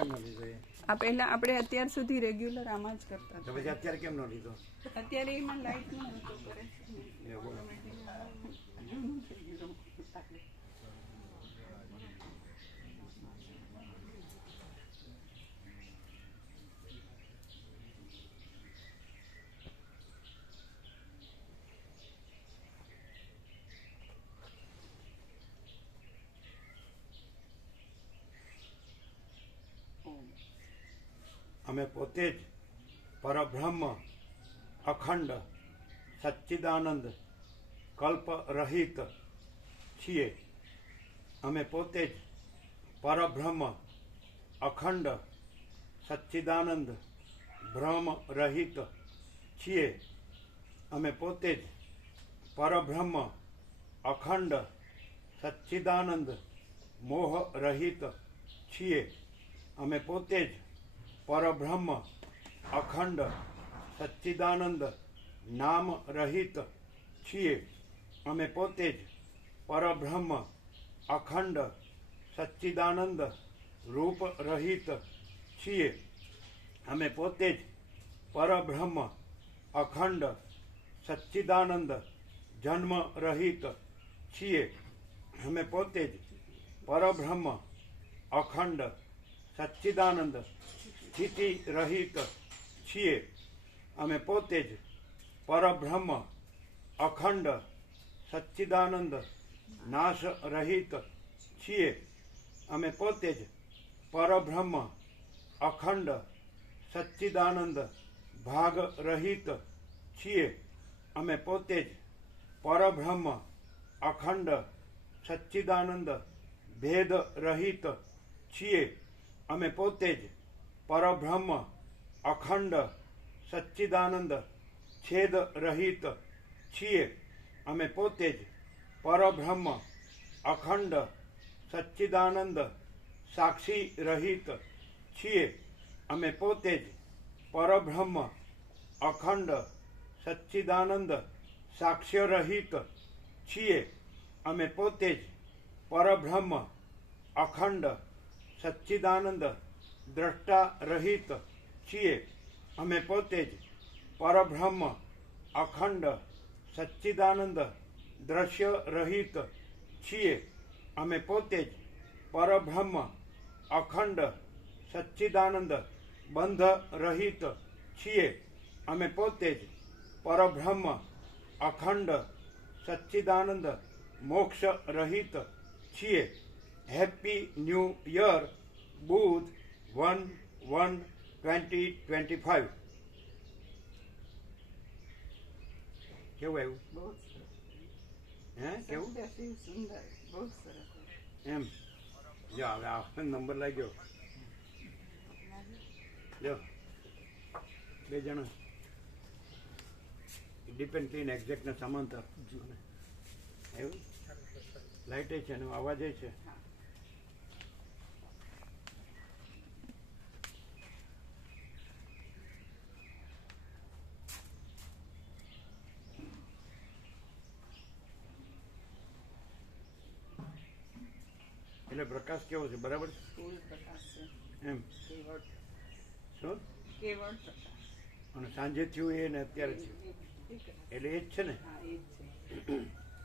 કેમ ન લીધો એ? આ પહેલા આપણે અત્યાર સુધી રેગ્યુલર આમાં જ કરતા તો પછી અત્યારે કેમ ન લીધો? અત્યારે એમાં લાઈટ નો હતો કરે અમે પોતે જ પરબ્રહ્મ અખંડ સચ્ચિદાનંદ કલ્પ રહિત છીએ. અમે પોતે જ પરબ્રહ્મ અખંડ સચ્ચિદાનંદ ભ્રમ રહિત છીએ. અમે પોતે જ પરબ્રહ્મ અખંડ સચ્ચિદાનંદ મોહ રહિત છીએ. અમે પોતે જ પરબ્રહ્મ અખંડ સચ્ચિદાનંદ નામ રહિત છીએ. અમે પોતે જ પરબ્રહ્મ અખંડ સચ્ચિદાનંદ રૂપ રહિત છીએ. અમે પોતે જ પરબ્રહ્મ અખંડ સચ્ચિદાનંદ જન્મ રહિત છીએ. અમે પોતે જ પરબ્રહ્મ અખંડ સચ્ચિદાનંદ સ્થિતિ રહિત છીએ. અમે પોતે જ પરબ્રહ્મ અખંડ સચ્ચિદાનંદ નાશ રહિત છીએ. અમે પોતે જ પરબ્રહ્મ અખંડ સચ્ચિદાનંદ ભાગ રહિત છીએ. અમે પોતે જ પરબ્રહ્મ અખંડ સચ્ચિદાનંદ ભેદ રહિત છીએ. અમે પોતે જ પરબ્રહ્મ અખંડ સચ્ચિદાનંદ છેદ રહિત છીએ. અમે પોતે જ પરબ્રહ્મ અખંડ સચ્ચિદાનંદ સાક્ષી રહિત છીએ. અમે પોતે જ પરબ્રહ્મ અખંડ સચ્ચિદાનંદ સાક્ષ્ય રહિત છીએ. અમે પોતે જ પરબ્રહ્મ અખંડ સચ્ચિદાનંદ દ્રષ્ટા રહિત છીએ. અમે પોતે જ પરબ્રહ્મ અખંડ સચ્ચિદાનંદ દ્રશ્ય રહિત છીએ. અમે પોતે જ પરબ્રહ્મ અખંડ સચ્ચિદાનંદ બંધ રહિત છીએ. અમે પોતે જ પરબ્રહ્મ અખંડ સચ્ચિદાનંદ મોક્ષ રહિત છીએ. હેપી ન્યૂ યર બુધ 1/1/2025. કેવું આવ્યું? બહુ હે કેવું સુંદર બહુ સરસ એમ? જો હવે આ નંબર લાગ્યો. જો બે જણા ડિપેન્ડ કરીને એક્ઝેક્ટને સમાંતર એવું લાઇટે છે અને અવાજે છે. એટલે પ્રકાશ કેવો છે? બરાબર છે ફૂલ પ્રકાશ છે એમ? કેવળ શું? કેવળ પ્રકાશ. અને સાંજે થયું એ ને અત્યારે થયું એટલે એ જ છે ને? હા એ જ છે.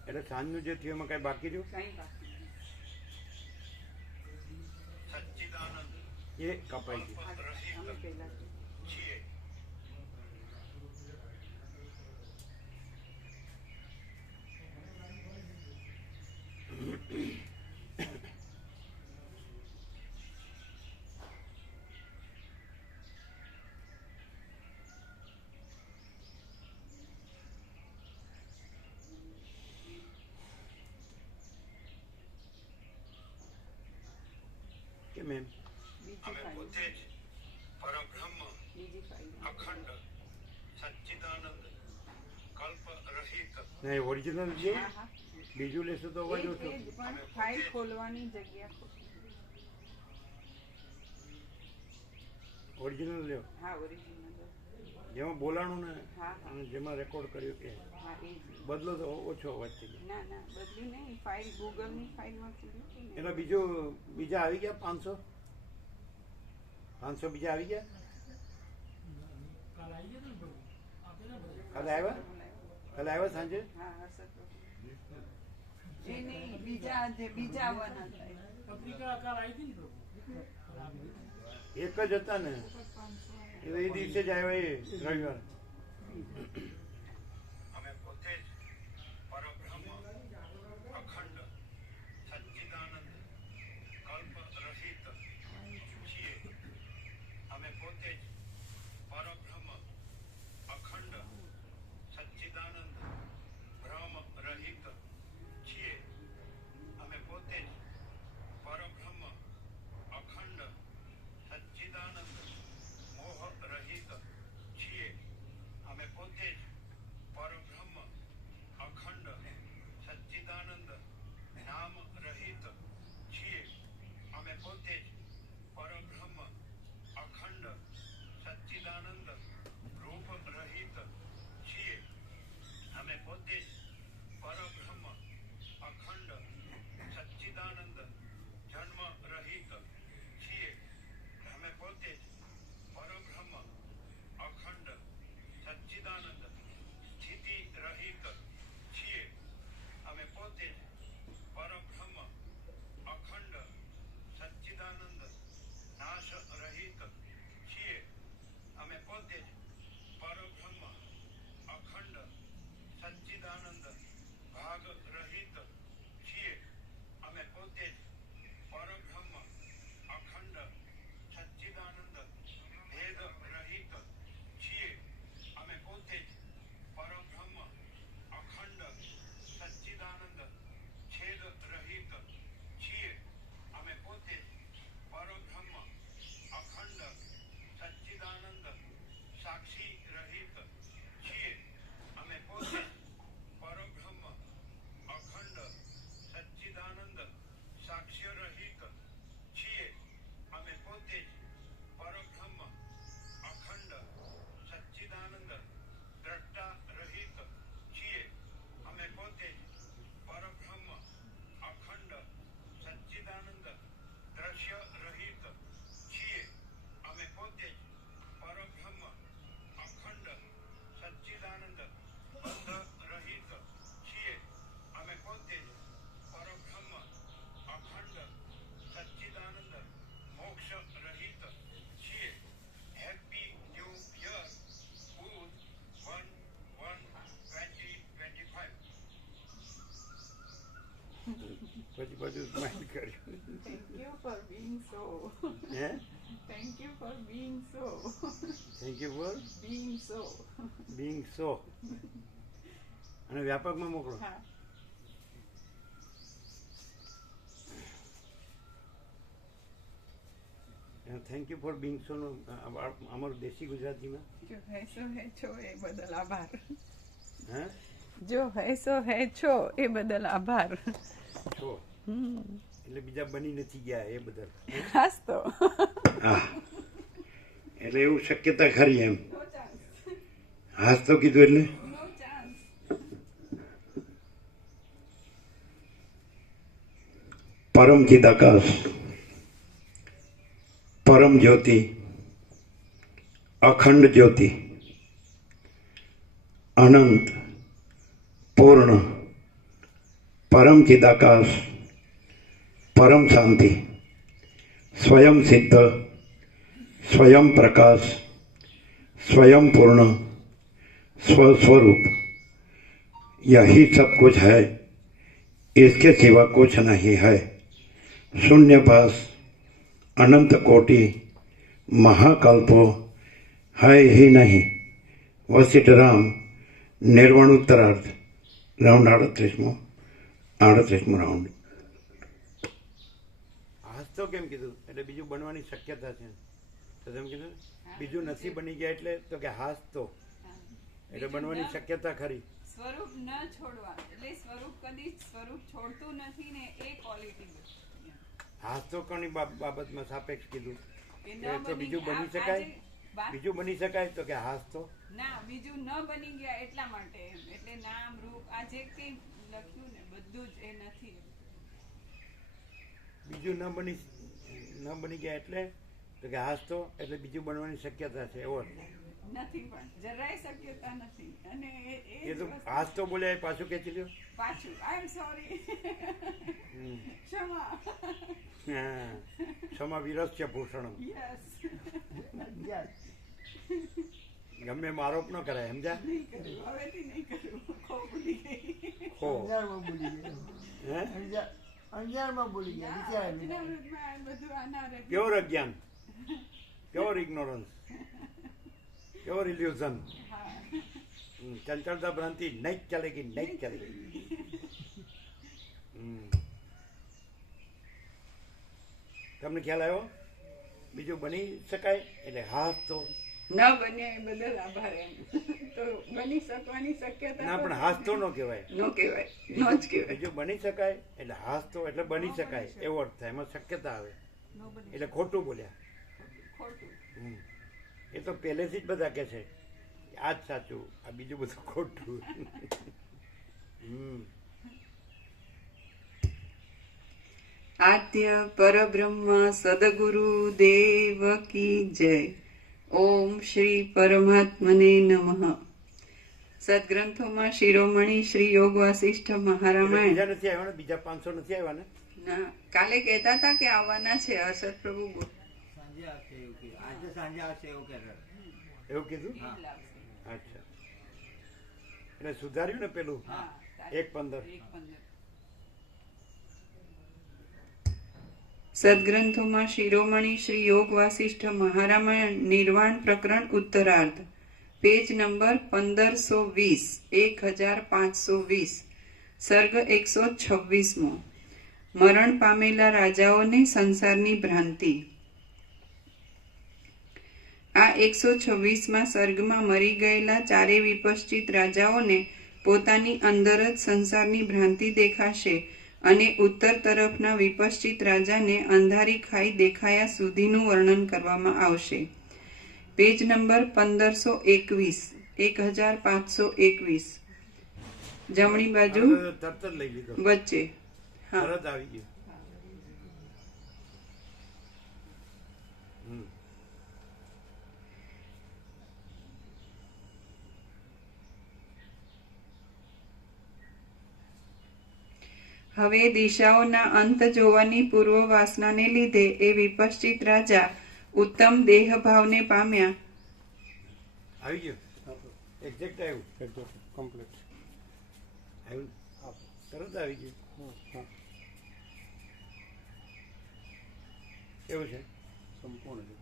એટલે સાંજનું જે થયું એમાં કઈ બાકી રહ્યું? કઈ બાકી એ કપાઈ ગયું. અમે પહેલા કેમ એમ? બીજી ફાઇલ પરબ્રહ્મ બીજી ફાઇલ અખંડ સચ્ચિદાનંદ કલ્પ રહિત. નહીં ઓરિજિનલ છે. હા હા બીજું લેશો તો અવાજ ઓછો. પણ ફાઇલ ખોલવાની જગ્યા ઓરિજિનલ લ્યો. હા ઓરિજિનલ જેમાં બોલાણું ને હા હા અને જેમાં રેકોર્ડ કર્યું એ હા એ જ. બદલો તો ઓછો અવાજ થઈ જાય. ના ના બદલ્યું નહીં. ફાઇલ ગૂગલની ફાઇલમાં ખુલ્યું હતું ને એટલે બીજા આવી ગયા 500 500 બીજા આવી ગયા? કાલે આવ્યા? કાલે આવ્યા સાંજે? હા હર્ષદ પ્રભુ. એ નહીં, બીજા જે બીજા આવવાના હતા એક જ હતા ને, એ દિવસે જ આવ્યા, એ રવિવાર. અમે પોતે જ પરબ્રહ્મ અખંડ સચ્ચિદાનંદ કલ્પ રહિત છીએ. અમે પોતે જ પરબ્રહ્મ અખંડ સચ્ચિદાનંદ ભ્રમ રહિત છીએ. અમે પોતે જ પરબ્રહ્મ અખંડ સચ્ચિદાનંદ મોહ રહિત છીએ. અમે પોતે જ પરબ્રહ્મ અખંડ સચ્ચિદાનંદ નામ રહિત છીએ. અમે પોતે જ પરબ્રહ્મ અખંડ સચ્ચિદાનંદ રૂપ રહિત છીએ. અમે પોતે જ પરબ્રહ્મ અખંડ સચ્ચિદાનંદ જન્મ રહિત છીએ. અમે પોતે જ પરબ્રહ્મ અખંડ સચ્ચિદાનંદ સ્થિતિ રહિત છીએ. અમે પોતે જ પરબ્રહ્મ અખંડ સચ્ચિદાનંદ નાશ રહિત છીએ. અમે પોતે જ પરબ્રહ્મ અખંડ સચ્ચિદાનંદ ભાગ રહિત છીએ. અમે પોતે જ પરબ્રહ્મ અખંડ સચ્ચિદાનંદ ભેદ રહિત છીએ. અમે પોતે જ પરબ્રહ્મ અખંડ સચ્ચિદાનંદ છેદ રહિત છીએ. અમે પોતે જ પરબ્રહ્મ અખંડ સચ્ચિદાનંદ સાક્ષી રહિત છીએ. અમે પોતે જ પરબ્રહ્મ અખંડ સચ્ચિદાનંદ સાક્ષ્ય રહિત છીએ. અમે પોતે જ પરબ્રહ્મ અખંડ સચ્ચિદાનંદ દ્રષ્ટા રહિત છીએ. અમે પોતે જ પરબ્રહ્મ અખંડ સચ્ચિદાનંદ દ્રશ્ય રહિત છીએ. અમે પોતે જ પરબ્રહ્મ અખંડ સચ્ચિદાનંદ બંધ રહિત છીએ. અમે પોતે જ પરબ્રહ્મ અખંડ સચ્ચિદાનંદ મોક્ષ રહિત છીએ. હેપી ન્યૂ યર બુધ 1/1/2025. પછી બધું સ્માઇલ કર્યું. Thank you for being so. હે? Thank you for being so. Thank you for being so. Being so. અને વ્યાપકમાં મોકલો. હા. Thank you for being so નું અમારું દેશી ગુજરાતીમાં જો હે સો હે છો એ બદલ આભાર. હે જો હે સો હે છો એ બદલ આભાર. છો એટલે બીજા બની નથી ગયા એ બદલ. ખાસ તો હા, એટલે એવું શક્યતા ખરી એમ. નો ચાન્સ. હાસ તો કીધું એટલે નો ચાન્સ. પરમ ચિદાકાશ, પરમ જ્યોતિ, અખંડ જ્યોતિ, અનંત, પૂર્ણ, પરમ ચિદાકાશ, પરમ શાંતિ, स्वयं सिद्ध, स्वयं प्रकाश, स्वयं पूर्ण, स्वस्वरूप, यही सब कुछ है, इसके सिवा कुछ नहीं है. शून्यभास, अनंत कोटि, महाकल्पो है ही नहीं. वशिष्ठ राम निर्वाण उत्तरार्थ राउंड 38મો રાઉન્ડ. હાસ તો કેમ કીધું? એટલે બીજું બનવાની શક્યતા છે તો તેમ કીધું બીજું નથી બની ગયા એટલે તો કે હાસ તો એટલે બનવાની શક્યતા ખરી. સ્વરૂપ ન છોડવાનું એટલે સ્વરૂપ કદી સ્વરૂપ છોડતું નથી ને એ ક્વોલિટી. હાસ તો કોની બાબતમાં સાપેક્ષ કીધું કે ન તો બની બીજું ગયા. બની શકાય, બીજું બની શકાય તો કે હાસ તો ના બીજું ન બની ગયા એટલા માટે એમ. એટલે નામ રૂપ આ જે કંઈ લખ્યું ને બધું જ એ નથી. બીજું ન બની ગયા એટલે તો તો કે હાસતો એટલે બીજું બનવાની શક્યતા છે એવો અર્થ. નથી પણ જરાય શક્યતા નથી. અને એ તો હાસતો બોલ્યા એ પાછું ખેંચી લ્યો. પાછું આઈ એમ સોરી, ક્ષમા. હા, ક્ષમા વિરસ્ય ભૂષણમ. યસ, ગમે એમ આરોપ ન કરાય, સમજ્યા? નહીં કરું, હવેથી નહીં કરું. ખો ભૂલી ગઈ. હો. હે? 11 બોલી ગયા બિચારા. વચનામૃતમાં આ બધું આના રે. પ્યોર અજ્ઞાન, પ્યોર ઇગ્નોરન્સ, પ્યોર ઇલ્યુઝન. હા. ચંચળતા ભ્રાંતિ નહીં ચલેગી, નહીં ચલેગી. તમને ખ્યાલ આવ્યો? બીજું બની શકાય એટલે હાથ તો ન બન્યા એ બદલ આભાર. એમ તો બની શકવાની શક્યતા ના, પણ હાથ તો ન કહેવાય. નો કહેવાય, નો જ કહેવાય. બીજું બની શકાય એટલે હાથ તો એટલે બની શકાય એવો અર્થ થાય. એમાં શક્યતા આવે એટલે ખોટું બોલ્યા. ખોટું. એ તો પહેલેથી જ બધા કહે છે આ જ સાચું, આ બીજું બધું ખોટું. આદ્ય પરબ્રહ્મ સદગુરુ દેવ કી જય. ઓમ શ્રી પરમાત્મને નમઃ. સદગ્રંથોમાં શિરોમણી શ્રી યોગ વાસિષ્ઠ મહારામાયણ. બીજા નથી આવ્યા ને? બીજા 500 નથી આવ્યા ને? ના, કાલે કહેતા હતા કે આવવાના છે. હર્ષદ પ્રભુ સાંજે આવશે એવું કીધું. આજે સાંજે આવશે એવું કહેતા. એવું કીધું? અચ્છા, એટલે સુધાર્યું ને પેલું 1:15. સદગ્રંથોમાં શિરોમણી શ્રી યોગ વાસિષ્ઠ મહારામાયણ નિર્વાણ પ્રકરણ ઉત્તરાર્ધ, પેજ નંબર 1520, 1520, સર્ગ 126મો. મરણ પામેલા રાજાઓને સંસારની ભ્રાંતિ. આ 126મા સર્ગમાં મરી ગયેલા ચારે વિપશ્ચિત રાજાઓને પોતાની અંદર જ સંસારની ભ્રાંતિ દેખાશે અને ઉત્તર તરફના વિપશ્ચિત રાજાને અંધારી ખાઈ દેખાયા સુધીનું વર્ણન કરવામાં આવશે. પેજ નંબર 1521, 1521, જમણી બાજુ તરત જ લઈ લીધો, વચ્ચે. હા, તરત આવી ગયું. હવે દિશાઓના અંત જોવાની પૂર્વ વાસનાને લીધે એ વિપશ્ચિત રાજા ઉત્તમ દેહ ભાવને પામ્યા. આવી ગયું, એક્ઝેક્ટ આવ્યું, કમ્પ્લીટ આવ્યું, તરત આવી ગયું. કેવું છે? સંપૂર્ણ છે.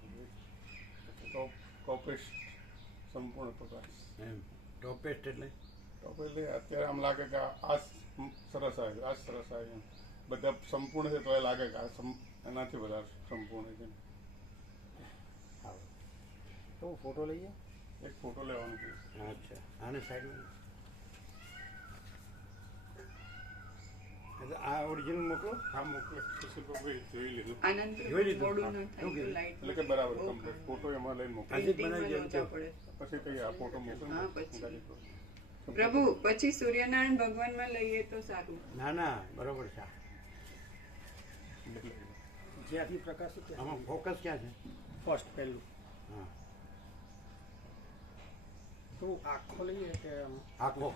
ટોપેસ્ટ સંપૂર્ણ પ્રકાશ. એમ ટોપેસ્ટ એટલે ટોપ એટલે અત્યારે આમ લાગે કે આ સરસ આવે છે, આ સરસ આવે છે. બધા સંપૂર્ણ છે તો એ લાગે કે આ એનાથી બધા સંપૂર્ણ છે. તો ફોટો લઈએ. એક ફોટો લેવાનો છે. અચ્છા, આને સાઈડમાં એટલે આ ઓરિજિનલ મોકલો. હા મોકલે સુશીલ બાબુએ જોઈ લીધું. આનંદ જોઈ લીધું? મોડું ન શું થાય તો કીધું? લાઈટ એટલે કે બરાબર કમ્પ્લીટ ફોટો એમાં લઈને મોકલે. આજે જ બનાવી દેવું છે. પછી કઈ આ ફોટો મોકલે. હા, પછી. પ્રભુ પછી સૂર્યનારાયણ ભગવાનમાં લઈએ તો સારું. ના ના, બરોબર છે. જ્યાંથી પ્રકાશિત આમાં ફોકસ ક્યાં છે? ફર્સ્ટ પહેલું હા, તો આખો લઈએ કે આમ? આખો.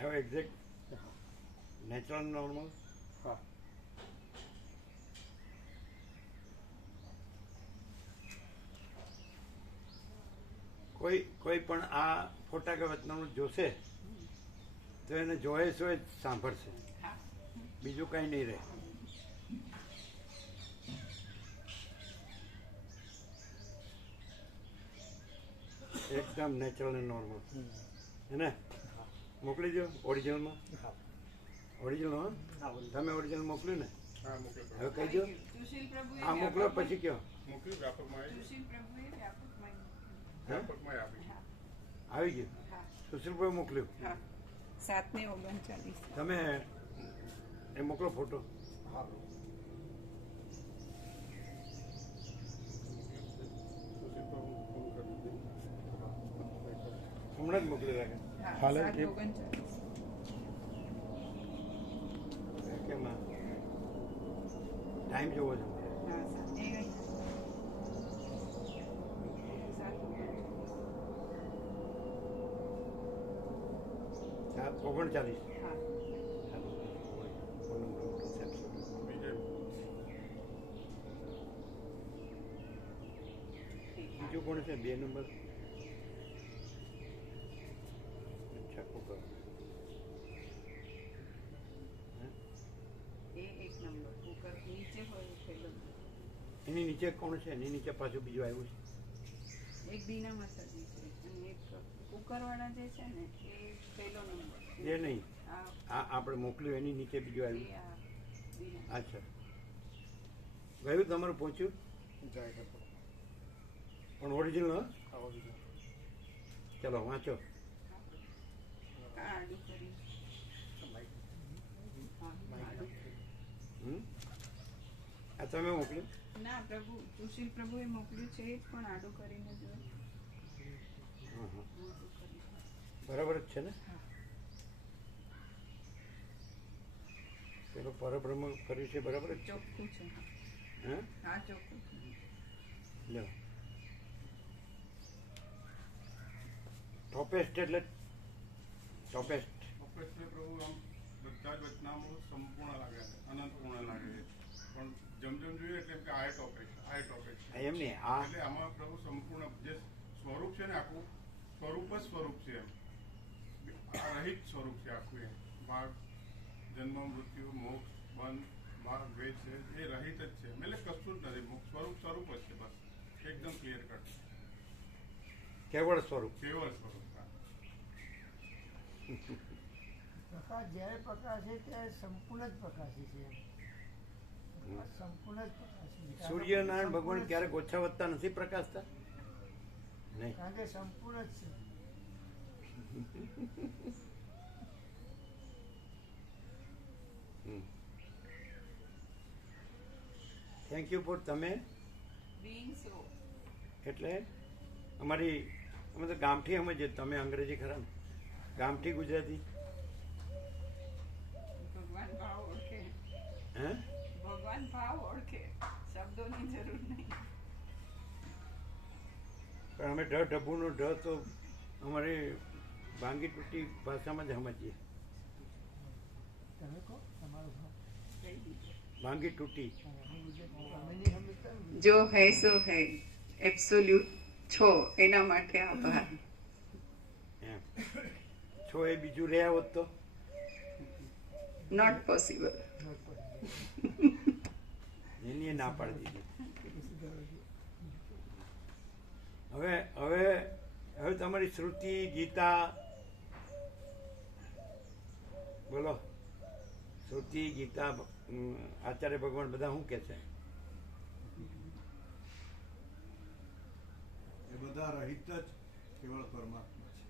have exact natural normal. હા. કોઈ પણ આ ફોટા કે વચનામૃત જોશે તો એને જોએ છો જ સાંભળશે, બીજું કઈ નહીં રહે. એકદમ નેચરલ અને નોર્મલ હે ને? મોકલી દો ઓરિજિનલમાં. ઓરિજિનલ હા, તમે ઓરિજિનલ મોકલ્યું ને? હા મોકલે. હવે કહી દો. આ મોકલો પછી કયો. મોકલ્યું વ્યાપકમાં વ્યાપકમાં આપી. આવી ગયું. સુશીલભાઈ મોકલ્યું. 7:39. તમે એ મોકલો ફોટો. હમણાં જ મોકલી રાખે હા, હાલે 7:39. કેમાં ટાઈમ જોવો છે હા, સાંજે ગઈ. 7:39. હા. ફોન નંબર બીજું કોણ છે 2 નંબર? અચ્છા કુકર એ એક નંબર કુકર નીચે હોય પેલો એની નીચે કોણ છે? એની નીચે પાછું બીજું આવ્યું છે એક દીના માતાજી છે અને એક કુકર વાળા જે છે ને એ પેલો નંબર એ નહીં, આ આ આપણે મોકલ્યું એની નીચે બીજું એ આવ્યું. આ દીના. અચ્છા ગયું તમારું પહોંચ્યું જાય કરતો પણ ઓરિજિનલ હા? આવો બીજો ચલો વાંચો. આ આડું કરી હા, આડું. આ તમે મોકલ્યું? ના પ્રભુ સુશીલ પ્રભુએ મોકલ્યું છે એ જ પણ આડું કરીને જો હા હા મોટું કરી. બરાબર જ છે ને? હા. પેલો પરબ્રહ્મ કર્યું છે બરાબર જ છે? ચોખ્ખું છે હા હા ચોખ્ખું છે. લો ટોપેસ્ટ એટલે ટોપેસ્ટ ઓપરેશન પ્રભુ આમ બધા જ વચનામો સંપૂર્ણ લાગે છે, અનંતપૂર્ણ લાગે છે, પણ જેમ જેમ જોઈએ એટલે એમ કે આ ટોપિક એમ નહીં આ એટલે આમાં પ્રભુ સંપૂર્ણ જે સ્વરૂપ છે ને આખું સ્વરૂપ જ સ્વરૂપ છે એમ આ રહિત સ્વરૂપ છે આખું એમ ભાગ જન્મ મૃત્યુ મોક્ષ બંધ ભાગ વેદ છે એ રહિત જ છે એટલે કશું જ નથી સ્વરૂપ સ્વરૂપ જ છે બસ એકદમ ક્લિયર કટ કેવળ સ્વરૂપ. કેવળ સ્વરૂપ હા. પ્રકાશ જ્યારે પ્રકાશે ત્યારે સંપૂર્ણ જ પ્રકાશી છે સંપૂર્ણ જ પ્રકાશી છે. સૂર્યનારાયણ ભગવાન ક્યારેક ઓછા વધતા નથી પ્રકાશતા? નહીં. કારણ કે સંપૂર્ણ જ છે. થેન્ક યુ ફોર તમે Being so. એટલે અમારી અમે તો ગામઠી સમજીએ, તમે અંગ્રેજી ખરા ને? ગામઠી ગુજરાતી ભગવાન ભાવ ઓળખે હે? ભગવાન ભાવ ઓળખે શબ્દોની જરૂર નહીં. પણ અમે ઢ ઢબુનો ઢ તો અમારી ભાંગી તૂટી ભાષામાં જ સમજીએ. તમે કહો તમારો ભાવ. કહી દીધું. ભાંગી તૂટી અમે નહીં સમજતા ને. જો હૈ સો હૈ એબ્સોલ્યુટ છો એના માટે આભાર. એમ છો એ બીજું રહ્યા હોત તો નોટ પોસિબલ. એની એ ના પાડી દીધી. હવે હવે હવે તમારી શ્રુતિ ગીતા બોલો. શ્રુતિ ગીતા આચાર્ય ભગવાન બધા શું કે છે? એ બધા રહિત જ કેવળ પરમાત્મા છે.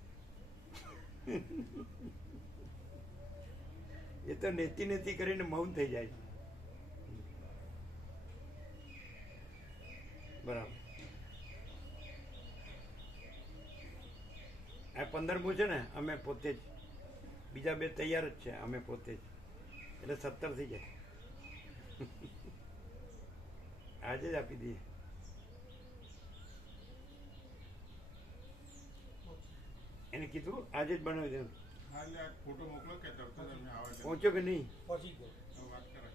એ તો નેતિ નેતિ કરીને મૌન થઈ જાય છે. બરાબર. આ 15મું છે ને અમે પોતે જ, બીજા 2 તૈયાર જ છે, અમે પોતે જ, એટલે 17 થઈ જાય. આજે જ આપી દઈએ. એને કીધું આજે જ બનાવી દેવાનું. હા એટલે આ ફોટો મોકલો કે તરત જ અમે આવે છે. પહોંચ્યો કે નહીં? હવે વાત કરે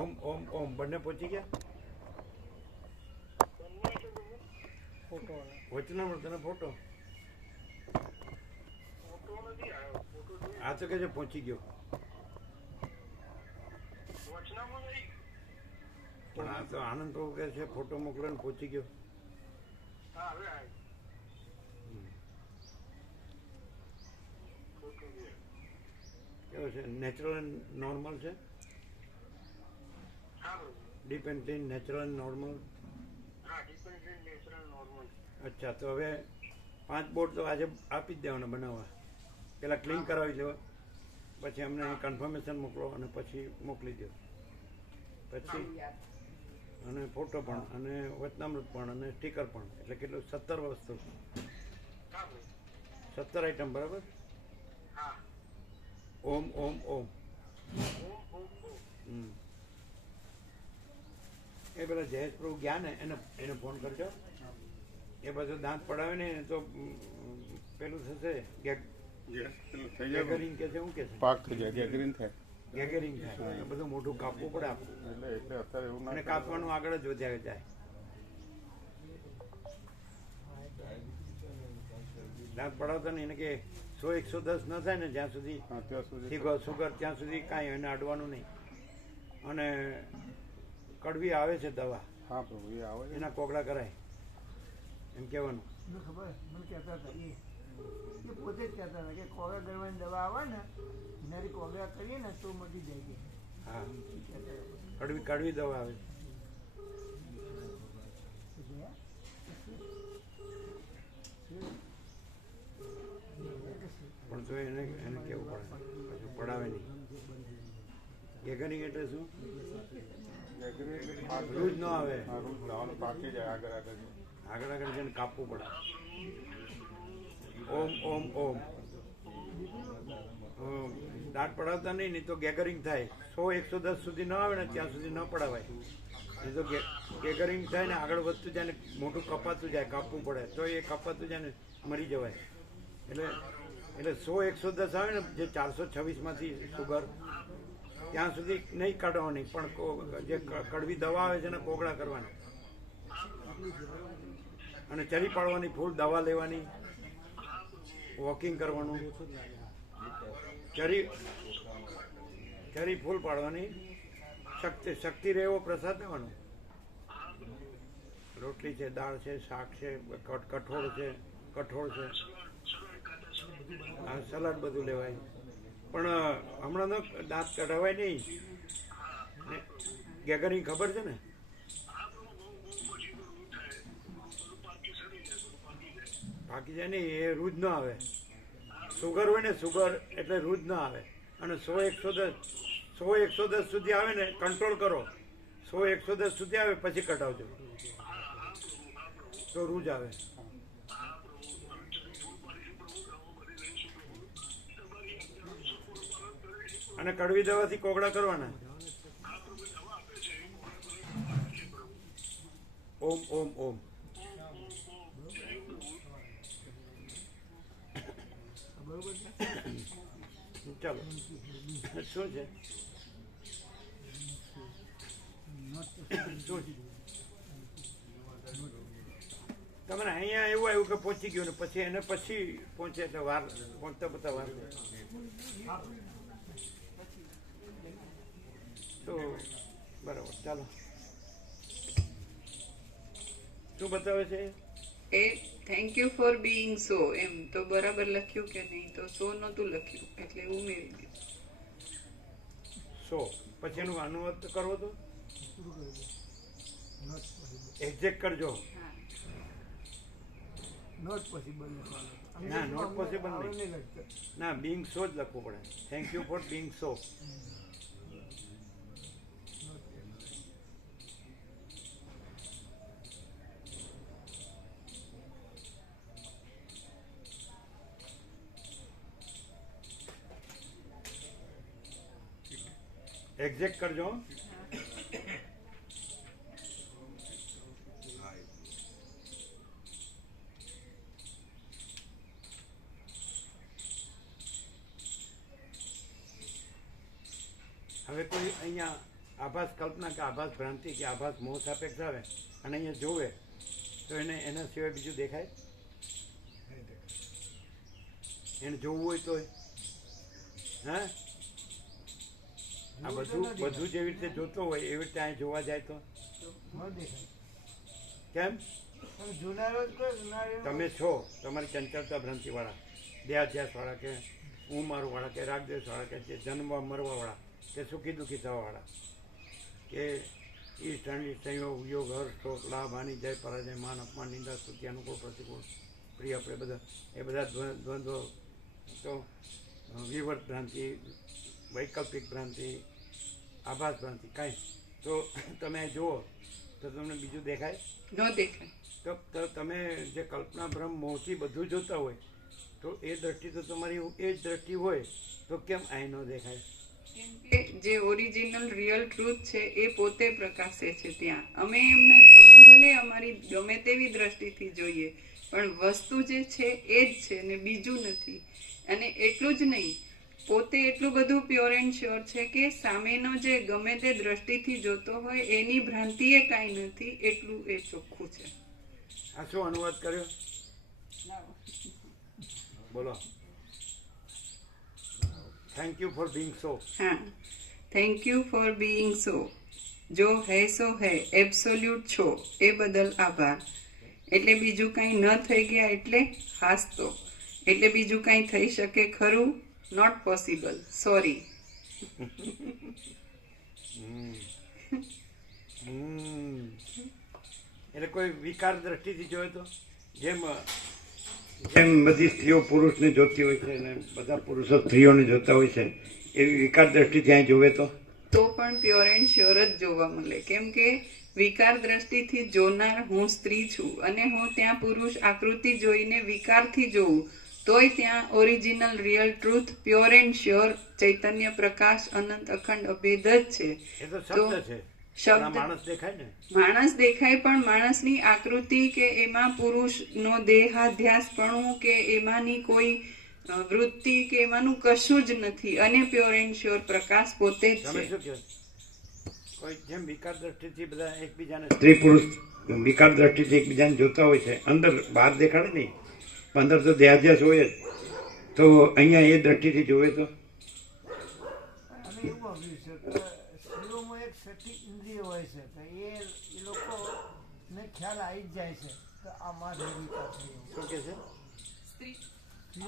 ઓમ ઓમ ઓમ બંને પહોંચી ગયા? ફોટો વચનામૃત તને ફોટો આ તો કે છે પહોંચી ગયો, પણ આ તો આનંદ પ્રભુ કહે છે ફોટો મોકલો ને પહોંચી ગયો. કેવો છે? નેચરલ એન્ડ નોર્મલ છે? Deep and clean, natural and normal. હા અચ્છા, તો હવે 5 બોટ તો આજે આપી જ દેવાના બનાવવા. પેલા ક્લીન કરાવી લેવા, પછી અમને કન્ફર્મેશન મોકલો અને પછી મોકલી દો. પછી અને ફોટો પણ અને વચનામૃત પણ અને સ્ટીકર પણ, એટલે કેટલું 17 વસ્તુ, 17 આઈટમ, બરાબર? ઓમ ઓમ ઓમ. એ પેલા જયેશ પ્રભુ ગયા ને એને ફોન કરજો. એ બધું દાંત પડાવે ને તો પેલું થશે ગેગરિંગ કે છે, શું કે છે, પાક થઈ જાય, ગેગરીન થાય. ગેગરિંગ થાય, બધું મોઢું કાપવું પડે આપણું, એટલે અત્યારે એવું અને કાપવાનું આગળ જ વધ્યા જાય. દાંત પડાવતા ને એને કે 100-110 ન થાય ને જ્યાં સુધી ત્યાં સુધી સુગર ત્યાં સુધી કાંઈ એને અડવાનું નહીં. અને કડવી આવે છે દવા, હા પ્રભુ એ આવે છે. એના કોગળા કરાય એમ કહેવાનું. મને ખબર, મને કહેતા હતા એ પોતે જ કહેતા હતા કે કોગળા ગળવાની દવા આવે ને એનાથી કોગળા કરીએ ને તો મટી જાય છે. હા, કડવી દવા આવે છે. પણ તો એને કેવું પડે, પછી પડાવે નહીં. ગેગરિંગ એટલે શું? રોજ ન આવે, રોજ લાવવાનું પાકી જાય આગળ આગળ જઈને કાપવું પડે. ઓમ ઓમ ઓમ. દાંત પડાવતા નહીં તો ગેગરિંગ થાય. 100-110 સુધી ન આવે ને ત્યાં સુધી ન પડાવાય. નહીં તો ગેગરિંગ થાય ને આગળ વધતું જાય ને મોટું કપાતું જાય, કાપવું પડે. તો એ કપાતું જાય ને મરી જવાય. એટલે 100-110 આવે ને જે 426માંથી સુગર, ત્યાં સુધી નહીં કાઢવાની, પણ જે કડવી દવા આવે છે ને કોગળા કરવાના અને ચરી પાડવાની, ફૂલ દવા લેવાની, વોકિંગ કરવાનું, ચરી ફૂલ પાડવાની, શક્તિ રહે એવો પ્રસાદ લેવાનો. રોટલી છે, દાળ છે, શાક છે, કઠોળ છે, સલાડ બધું લેવાય. પણ હમણાં તો દાંત કઢાવાય નહીં. ગેગરિંગ ખબર છે ને? પાકી જાય નહીં, એ રૂજ ન આવે. સુગર હોય ને, સુગર એટલે રૂજ ન આવે. અને 100-110 સુધી આવે ને કંટ્રોલ કરો. 100-110 સુધી આવે પછી કઢાવજો તો રૂજ આવે. અને કડવી દવાથી કોગળા કરવાના. ઓમ ઓમ ઓમ. ચાલો, શું છે? તમારે અહીંયા એવું આવ્યું કે પહોંચી ગયું ને પછી એને પછી પહોંચે એટલે વાર પહોંચતા બધા વાર તો બરાબર. ચાલો, શું બતાવે છે? એ થેન્ક યુ ફોર બીઈંગ સો, એમ તો બરાબર લખ્યું કે નહીં? તો સો નહોતું લખ્યું એટલે ઉમેરી દીધું. સો પછી એનું અનુવાદ કરવો તો એક્ઝેક્ટ કરજો. નોટ પોસિબલ ના, નોટ પોસિબલ નહીં. ના, બીંગ સો જ લખવું પડે. Thank you for being so. Exact કરજો. હવે કોઈ અહીંયા આભાસ કલ્પના કે આભાસ ભ્રાંતિ કે આભાસ મોહ સાપેક્ષ આવે અને અહીંયા જોવે તો એને એના સિવાય બીજું દેખાય? એને જોવું હોય તો હા, આ બધું જેવી રીતે જોતો હોય એવી રીતે અહીં જોવા જાય તો કેમ? તમે છો તમારી ચંચળતા ભ્રાંતિવાળા, દેહાધ્યાસવાળા કે હું મારું વાળા કે રાગદ્વેષવાળા કે જે જન્મવા મરવાવાળા કે સુખી દુઃખી થવાવાળા કે ઈષ્ટ અનિષ્ટ સંયોગ યોગ હર્ષ શોક લાભ હાનિ જય પરાજય માન અપમાન નિંદા સ્તુતિ અનુકૂળ પ્રતિકૂળ પ્રિય આપણે બધા એ બધા દ્વંદ્વો તો વિવર્ત ભ્રાંતિ વૈકલ્પિક ભ્રાંતિ આભાસ ભ્રાંતિ કાંઈ તો તમે જુઓ તો તમને બીજું દેખાય ન દેખાય તો તમે જે કલ્પના બ્રહ્મ મોહથી બધું જોતા હોય તો એ દ્રષ્ટિ તો તમારી એ જ દ્રષ્ટિ હોય તો કેમ અહીં ન દેખાય? કેમ કે જે ઓરિજિનલ રિયલ ટ્રુથ છે એ પોતે પ્રકાશે છે ત્યાં. અમે ભલે અમારી ગમે તેવી દ્રષ્ટિથી જોઈએ પણ વસ્તુ જે છે એ જ છે ને બીજું નથી. અને એટલું જ નહીં, પોતે એટલું બધું પ્યોર એન્ડ શ્યોર છે કે સામેનો જે ગમે તે દ્રષ્ટિથી જોતો હોય એની ભ્રાંતિ એ કાંઈ નથી, એટલું એ ચોખ્ખું છે. આ શું અનુવાદ કર્યો? બોલો. થેન્ક યુ ફોર બીંગ સો. હા, થેન્ક યુ ફોર બીઈંગ સો. જો હૈ સો હૈ, એબ્સોલ્યુટ છો એ બદલ આભાર. એટલે બીજું કાંઈ ન થઈ ગયા એટલે હાસતો. એટલે બીજું કાંઈ થઈ શકે ખરું? Not possible, sorry. એટલે કોઈ વિકાર દ્રષ્ટિથી જોયો તો જેમ બધી સ્ત્રીઓ પુરુષને જોતી હોય છે અને બધા પુરુષો સ્ત્રીઓને જોતા હોય છે એવી વિકાર દ્રષ્ટિ ત્યાં જોવે તો પણ પ્યોર એન્ડ શ્યોર જ જોવા મળે. કેમ કે વિકાર દ્રષ્ટિથી જોનાર હું સ્ત્રી છું અને હું ત્યાં પુરુષ આકૃતિ જોઈને વિકારથી જોઉં તોય ત્યાં original real truth pure and sure ચૈતન્ય પ્રકાશ અનંત અખંડ અભેદ જ છે. એ તો શબ્દ છે. શબ્દ માણસ દેખાય ને, માણસ દેખાય પણ માણસની આકૃતિ કે એમાં પુરુષનો દેહાધ્યાસપણું કે એમાંની કોઈ વૃત્તિ કે એમાંનું કશું જ નથી અને પ્યોર એન્ડ શ્યોર પ્રકાશ પોતે જ તમે છે. શું કહો? કોઈ જેમ વિકાર દ્રષ્ટિથી બધા એકબીજાને સ્ત્રી પુરુષ વિકાર દ્રષ્ટિથી એકબીજાને જોતા હોય છે, અંદર બહાર દેખાડે નહીં, અંદર તો દેહાધ્યાસ હોય જ, તો અહીંયા એ દ્રષ્ટિથી જોવે તો અમે એવું વાપર્યું છે કે સ્ત્રીઓમાં એક છઠ્ઠી ઇન્દ્રિય હોય છે તો એ લોકોને ખ્યાલ આવી જ જાય છે તો આ માર નિર્વિકાર થયું. શું કે છે?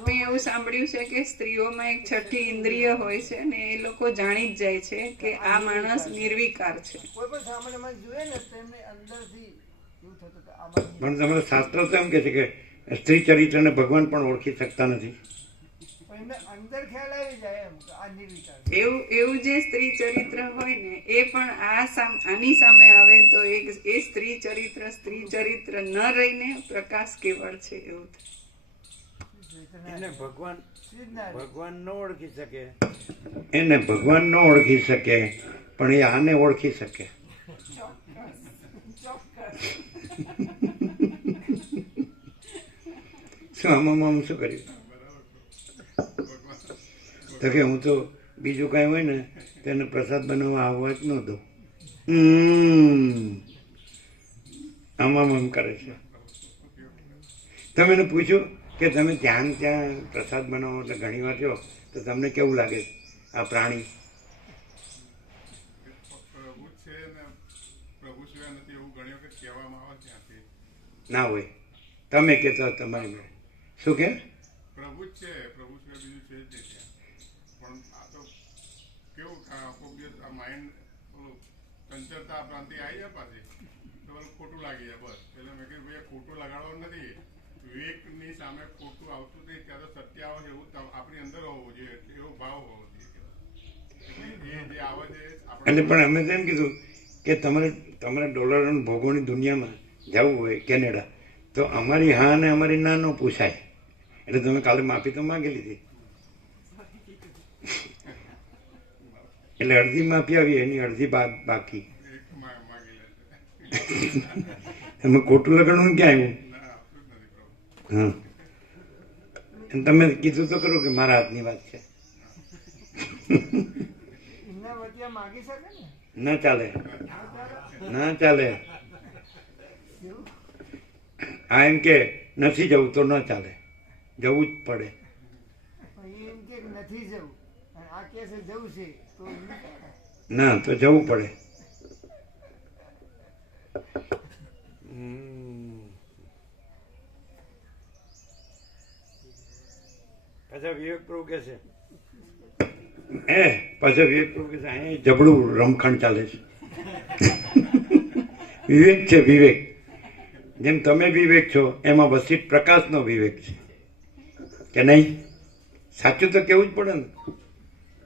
મેં એવું સાંભળ્યું છે કે સ્ત્રીઓમાં એક છઠ્ઠી ઇન્દ્રિય હોય છે ને એ લોકો જાણી જ જાય છે કે આ માણસ નિર્વિકાર છે. કોઈ પણ સામાન્યમાં જોઈએ ને તો એમને અંદરથી એવું થતું કે આમાં પણ તમારું શાસ્ત્ર તો એમ કે છે કે સ્ત્રી ચરિત્રને ભગવાન પણ ઓળખી શકતા નથી. પણ એમને અંદર ખ્યાલ આવી જાય એમ કે આ નિર્વિકાર છે. એવું જે સ્ત્રી ચરિત્ર હોય ને એ પણ આની સામે આવે તો એ સ્ત્રી ચરિત્ર ન રહીને પ્રકાશ કેવળ છે એવું થાય. એને ભગવાન શ્રીજના ભગવાન ન ઓળખી શકે, એને ભગવાન ન ઓળખી શકે પણ એ આને ઓળખી શકે. શું આમાં શું કર્યું? તો કે હું તો બીજું કાંઈ હોય ને તેને પ્રસાદ બનાવવા આવવા જ ન દઉં. આમ કરે છે. તમે એને પૂછ્યું કે તમે ત્યાં પ્રસાદ બનાવો એટલે ઘણી વાર જો તો તમને કેવું લાગે આ પ્રાણી? પ્રભુ છે ને પ્રભુ સિવાય નથી એવું ઘણી વખત કહેવામાં આવે ત્યાંથી. ના હોય. તમે કહેતો તમારી શું કે પ્રભુ જ છે, પ્રભુ સિવાય બીજું છે જ નહીં ત્યાં. પણ આ તો કેવું આખો દિવસ આ માઇન્ડ ચંચળતા પ્રાંતિ આવી જાય પાછી તો બધું ખોટું લાગી જાય બસ. એટલે મેં કીધું ભાઈ ખોટું લગાડવાનું નથી, વિવેકની સામે ખોટું આવતું નહીં ત્યારે સત્ય આવે એવું આપણી અંદર હોવું જોઈએ, એવો ભાવ હોવો જોઈએ. એ જે આવે છે એટલે પણ અમે તો એમ કીધું કે તમારે ડોલર અને ભોગોની દુનિયામાં જવું હોય કેનેડા તો અમારી હા અને અમારી ના ન પૂછાય. એટલે તમે કાલે માફી તો માંગી લીધી એટલે અડધી માફી આવી, એની અડધી બાકી. એક માગી લે છે. એમાં ખોટું લગાડવું ક્યાં આવ્યું? ના આવતું જ નથી પ્રભુ. હા, અને તમે કીધું તો ખરું કે મારા હાથની વાત છે. એમના વચ્ચે માગી શકે ને ના ચાલે, ના ચાલે. આ એમ કે નથી જવું તો ન ચાલે, જવું જ પડે. પણ એ એમ કે નથી જવું અને આ કે છે જવું છે તો એમને કહે. ના તો જવું પડે. પાછા વિવેક પ્રભુ કે છે પાછા વિવેક પ્રભુ કે છે અહીંયા જબડું રમખણ ચાલે છે. વિવેક છે, વિવેક. જેમ તમે વિવેક છો એમાં વસિષ્ઠ પ્રકાશનો વિવેક છે કે નહીં? સાચું તો કેવું જ પડે ને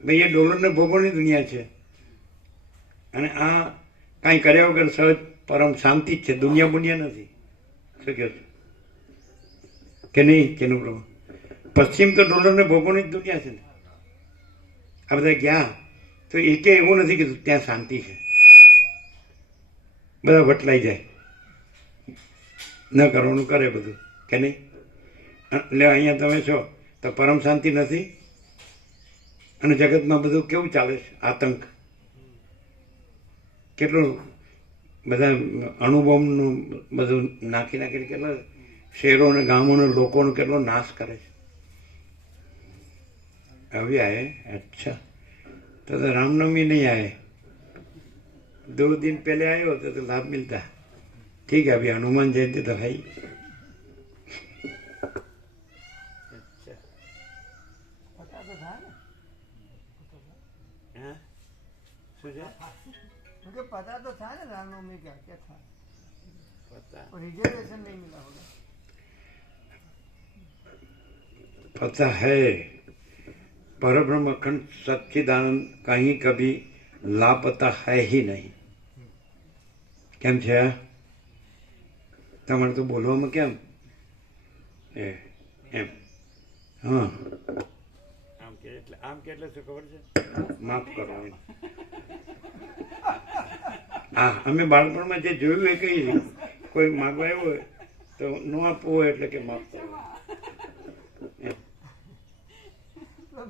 ભાઈ, એ ડોલરને ભોગવવાની દુનિયા છે અને આ કાંઈ કર્યા વગર સહજ પરમ શાંતિ જ છે, દુનિયા બુનિયા નથી. શું કહો છો કે નહીં કેનું પ્રભુ? પશ્ચિમ તો ડોલરને ભોગવવાની જ દુનિયા છે ને. આ બધા ગયા તો એકે એવું નથી કીધું ત્યાં શાંતિ છે. બધા વટલાઈ જાય, ન કરવાનું કરે બધું કે નહીં? એટલે અહીંયા તમે છો તો પરમ શાંતિ નથી અને જગતમાં બધું કેવું ચાલે છે? આતંક કેટલું, બધા અણુબોમ્બનું બધું નાખી નાખીને કેટલા શહેરો અને ગામોને લોકોનો કેટલો નાશ કરે છે. अभी आए? अच्छा, तो रामनवमी नहीं आए, 2 दिन पहले आए होते तो लाभ मिलता. ठीक है, अभी हनुमान जयंती तो है ही. अच्छा, પતા તો થાય ને, हाँ શું છે? કેમ કે પતા તો થાય ને રામનવમી क्या क्या था, पता रिजर्वेशन नहीं मिला होगा. पता है, परब्रह्म अखंड सच्चिदानंद कहीं कभी लापता है ही नहीं. કેમ છે તમારે તો બોલવામાં કેમ એમ? હા, આમ કે એટલે શું ખબર છે? માફ કરો એમ. હા, અમે બાળપણમાં જે જોયું એ કહીએ, કોઈ માગવા આવ્યો હોય તો ન આપવું હોય એટલે કે માફ કરો.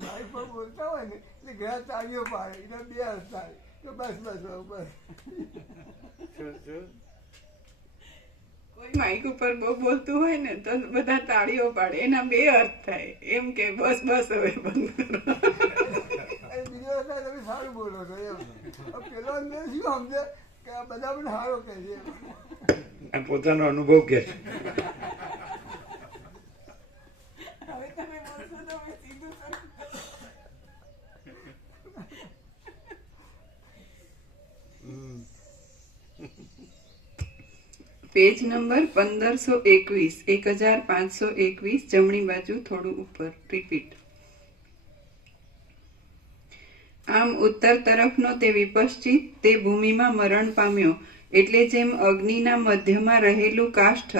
ભાઈ પણ બોલતા હોય ને એટલે ઘણા તાળીઓ પાડે, એના 2 અર્થ થાય કે બસ બસ બસ. કોઈ માઇક ઉપર બહુ બોલતું હોય ને તો બધા તાળીઓ પાડે, એના 2 અર્થ થાય. એમ કે બસ બસ હવે બંધ કરો. બીજો અર્થ થાય તમે સારું બોલો છો એમ. પેલો અંદર શું સમજે કે આ બધા પણ સારો કહે છે. આ પોતાનો અનુભવ કે છે. હવે તમે બોલશો તો હવે સીધું પેજ નંબર 1521, 1521, જમણી બાજુ થોડું ઉપર. રિપીટ. આમ ઉત્તર તરફનો તે વિપશ્ચિત તે ભૂમિમાં મરણ પામ્યો, એટલે જેમ અગ્નિના મધ્યમાં રહેલું કાષ્ઠ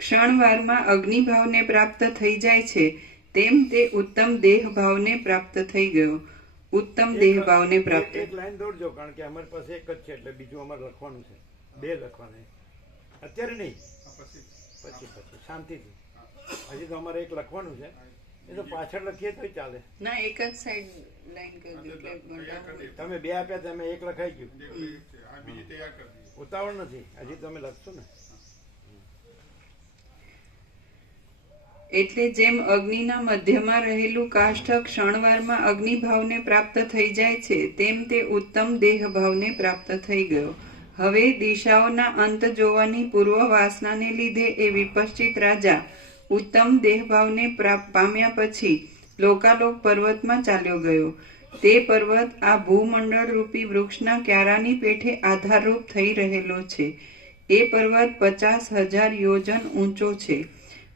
ક્ષણવારમાં અગ્નિભાવને પ્રાપ્ત થઈ જાય છે, તેમ તે ઉત્તમ દેહભાવને પ્રાપ્ત થઈ ગયો. ઉત્તમ દેહભાવને પ્રાપ્ત. એક લાઈન દોડજો, કારણ કે અમારી પાસે એક જ છે એટલે બીજું અમારે લખવાનું છે. 2 લખવાના અત્યારે નહીં, પછી શાંતિથી. હજી તો અમારે 1 લખવાનું છે, એ તો પાછળ લખીએ તો ચાલે. ના, એક જ સાઈડ લાઈન કરી દો એટલે બંધાવું. તમે 2 આપ્યા, તમે 1 લખાઈ ગયું. આ બીજી તૈયાર કરી દીધી. ઉતાવળ નથી, હજી તમે લખશો ને. એટલે જેમ અગ્નિના મધ્યમાં રહેલું કાષ્ઠ ક્ષણવારમાં અગ્નિભાવને પ્રાપ્ત થઈ જાય છે, તેમ તે ઉત્તમ દેહભાવને પ્રાપ્ત થઈ ગયો. હવે દિશાઓના અંત જોવાની પૂર્વ વાસનાને લીધે એ વિપશ્ચિત રાજા ઉત્તમ દેહભાવને પામ્યા પછી લોકાલોક પર્વતમાં ચાલ્યો ગયો. તે પર્વત આ ભૂમંડળ રૂપી વૃક્ષના ક્યારાની પેઠે આધારરૂપ થઈ રહેલો છે. એ પર્વત 50,000 યોજન ઊંચો છે.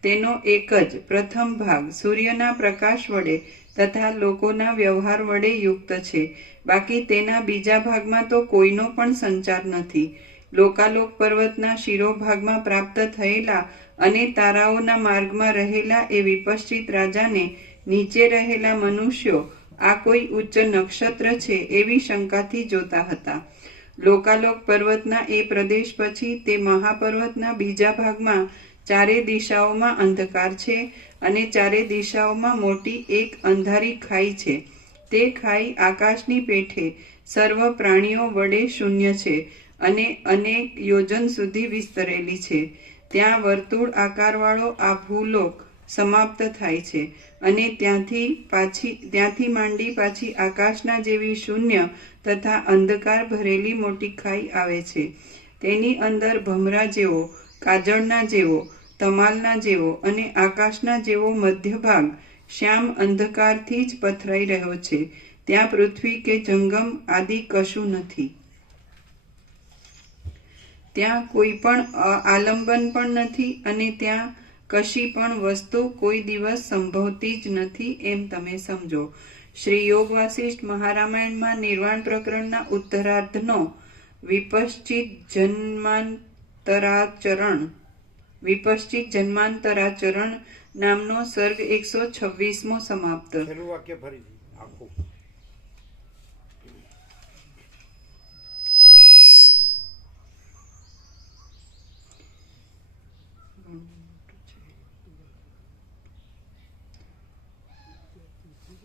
તેનો એક જ પ્રથમ ભાગ સૂર્યના પ્રકાશ વડે તથા લોકોના વ્યવહાર વડે યુક્ત છે. બાકી તેના બીજા ભાગમાં તો કોઈનો પણ સંચાર નથી. લોકાલોક પર્વતના શિરોભાગમાં પ્રાપ્ત થયેલા અને તારાઓના માર્ગમાં રહેલા એ વિપશ્ચિત રાજાને નીચે રહેલા મનુષ્યો આ કોઈ ઉચ્ચ નક્ષત્ર છે એવી શંકાથી જોતા હતા. લોકાલોક પર્વતના એ પ્રદેશ પછી તે મહાપર્વતના બીજા ભાગમાં 4 દિશાઓમાં અંધકાર છે અને 4 દિશાઓમાં મોટી એક અંધારી ખાઈ છે. તે ખાઈ આકાશની પેઠે સર્વ પ્રાણીઓ વડે શૂન્ય છે અને અનેક યોજન સુધી વિસ્તરેલી છે. ત્યાં વર્તુળ આકારવાળો આ ભૂલોક સમાપ્ત થાય છે અને ત્યાંથી માંડી પાછી આકાશના જેવી શૂન્ય તથા અંધકાર ભરેલી મોટી ખાઈ આવે છે. તેની અંદર ભમરા જેવો, કાજળના જેવો, તમાલના જેવો અને આકાશના જેવો મધ્ય ભાગ શ્યામ અંધકારથી જ પથરાઈ રહ્યો છે. ત્યાં પૃથ્વી કે જંગમ આદિ કશું નથી. ત્યાં કોઈ પણ આલંબન પણ નથી અને ત્યાં કશી પણ વસ્તુ કોઈ દિવસ સંભવતી જ નથી એમ તમે સમજો. શ્રી યોગ વાસિષ્ઠ મહારામાયણમાં નિર્વાણ પ્રકરણના ઉત્તરાર્ધનો વિપશ્ચિત જન્માંતરાચરણ નામનો સર્ગ 126મો સમાપ્ત. છેલ્લું વાક્ય ફરીથી આખું.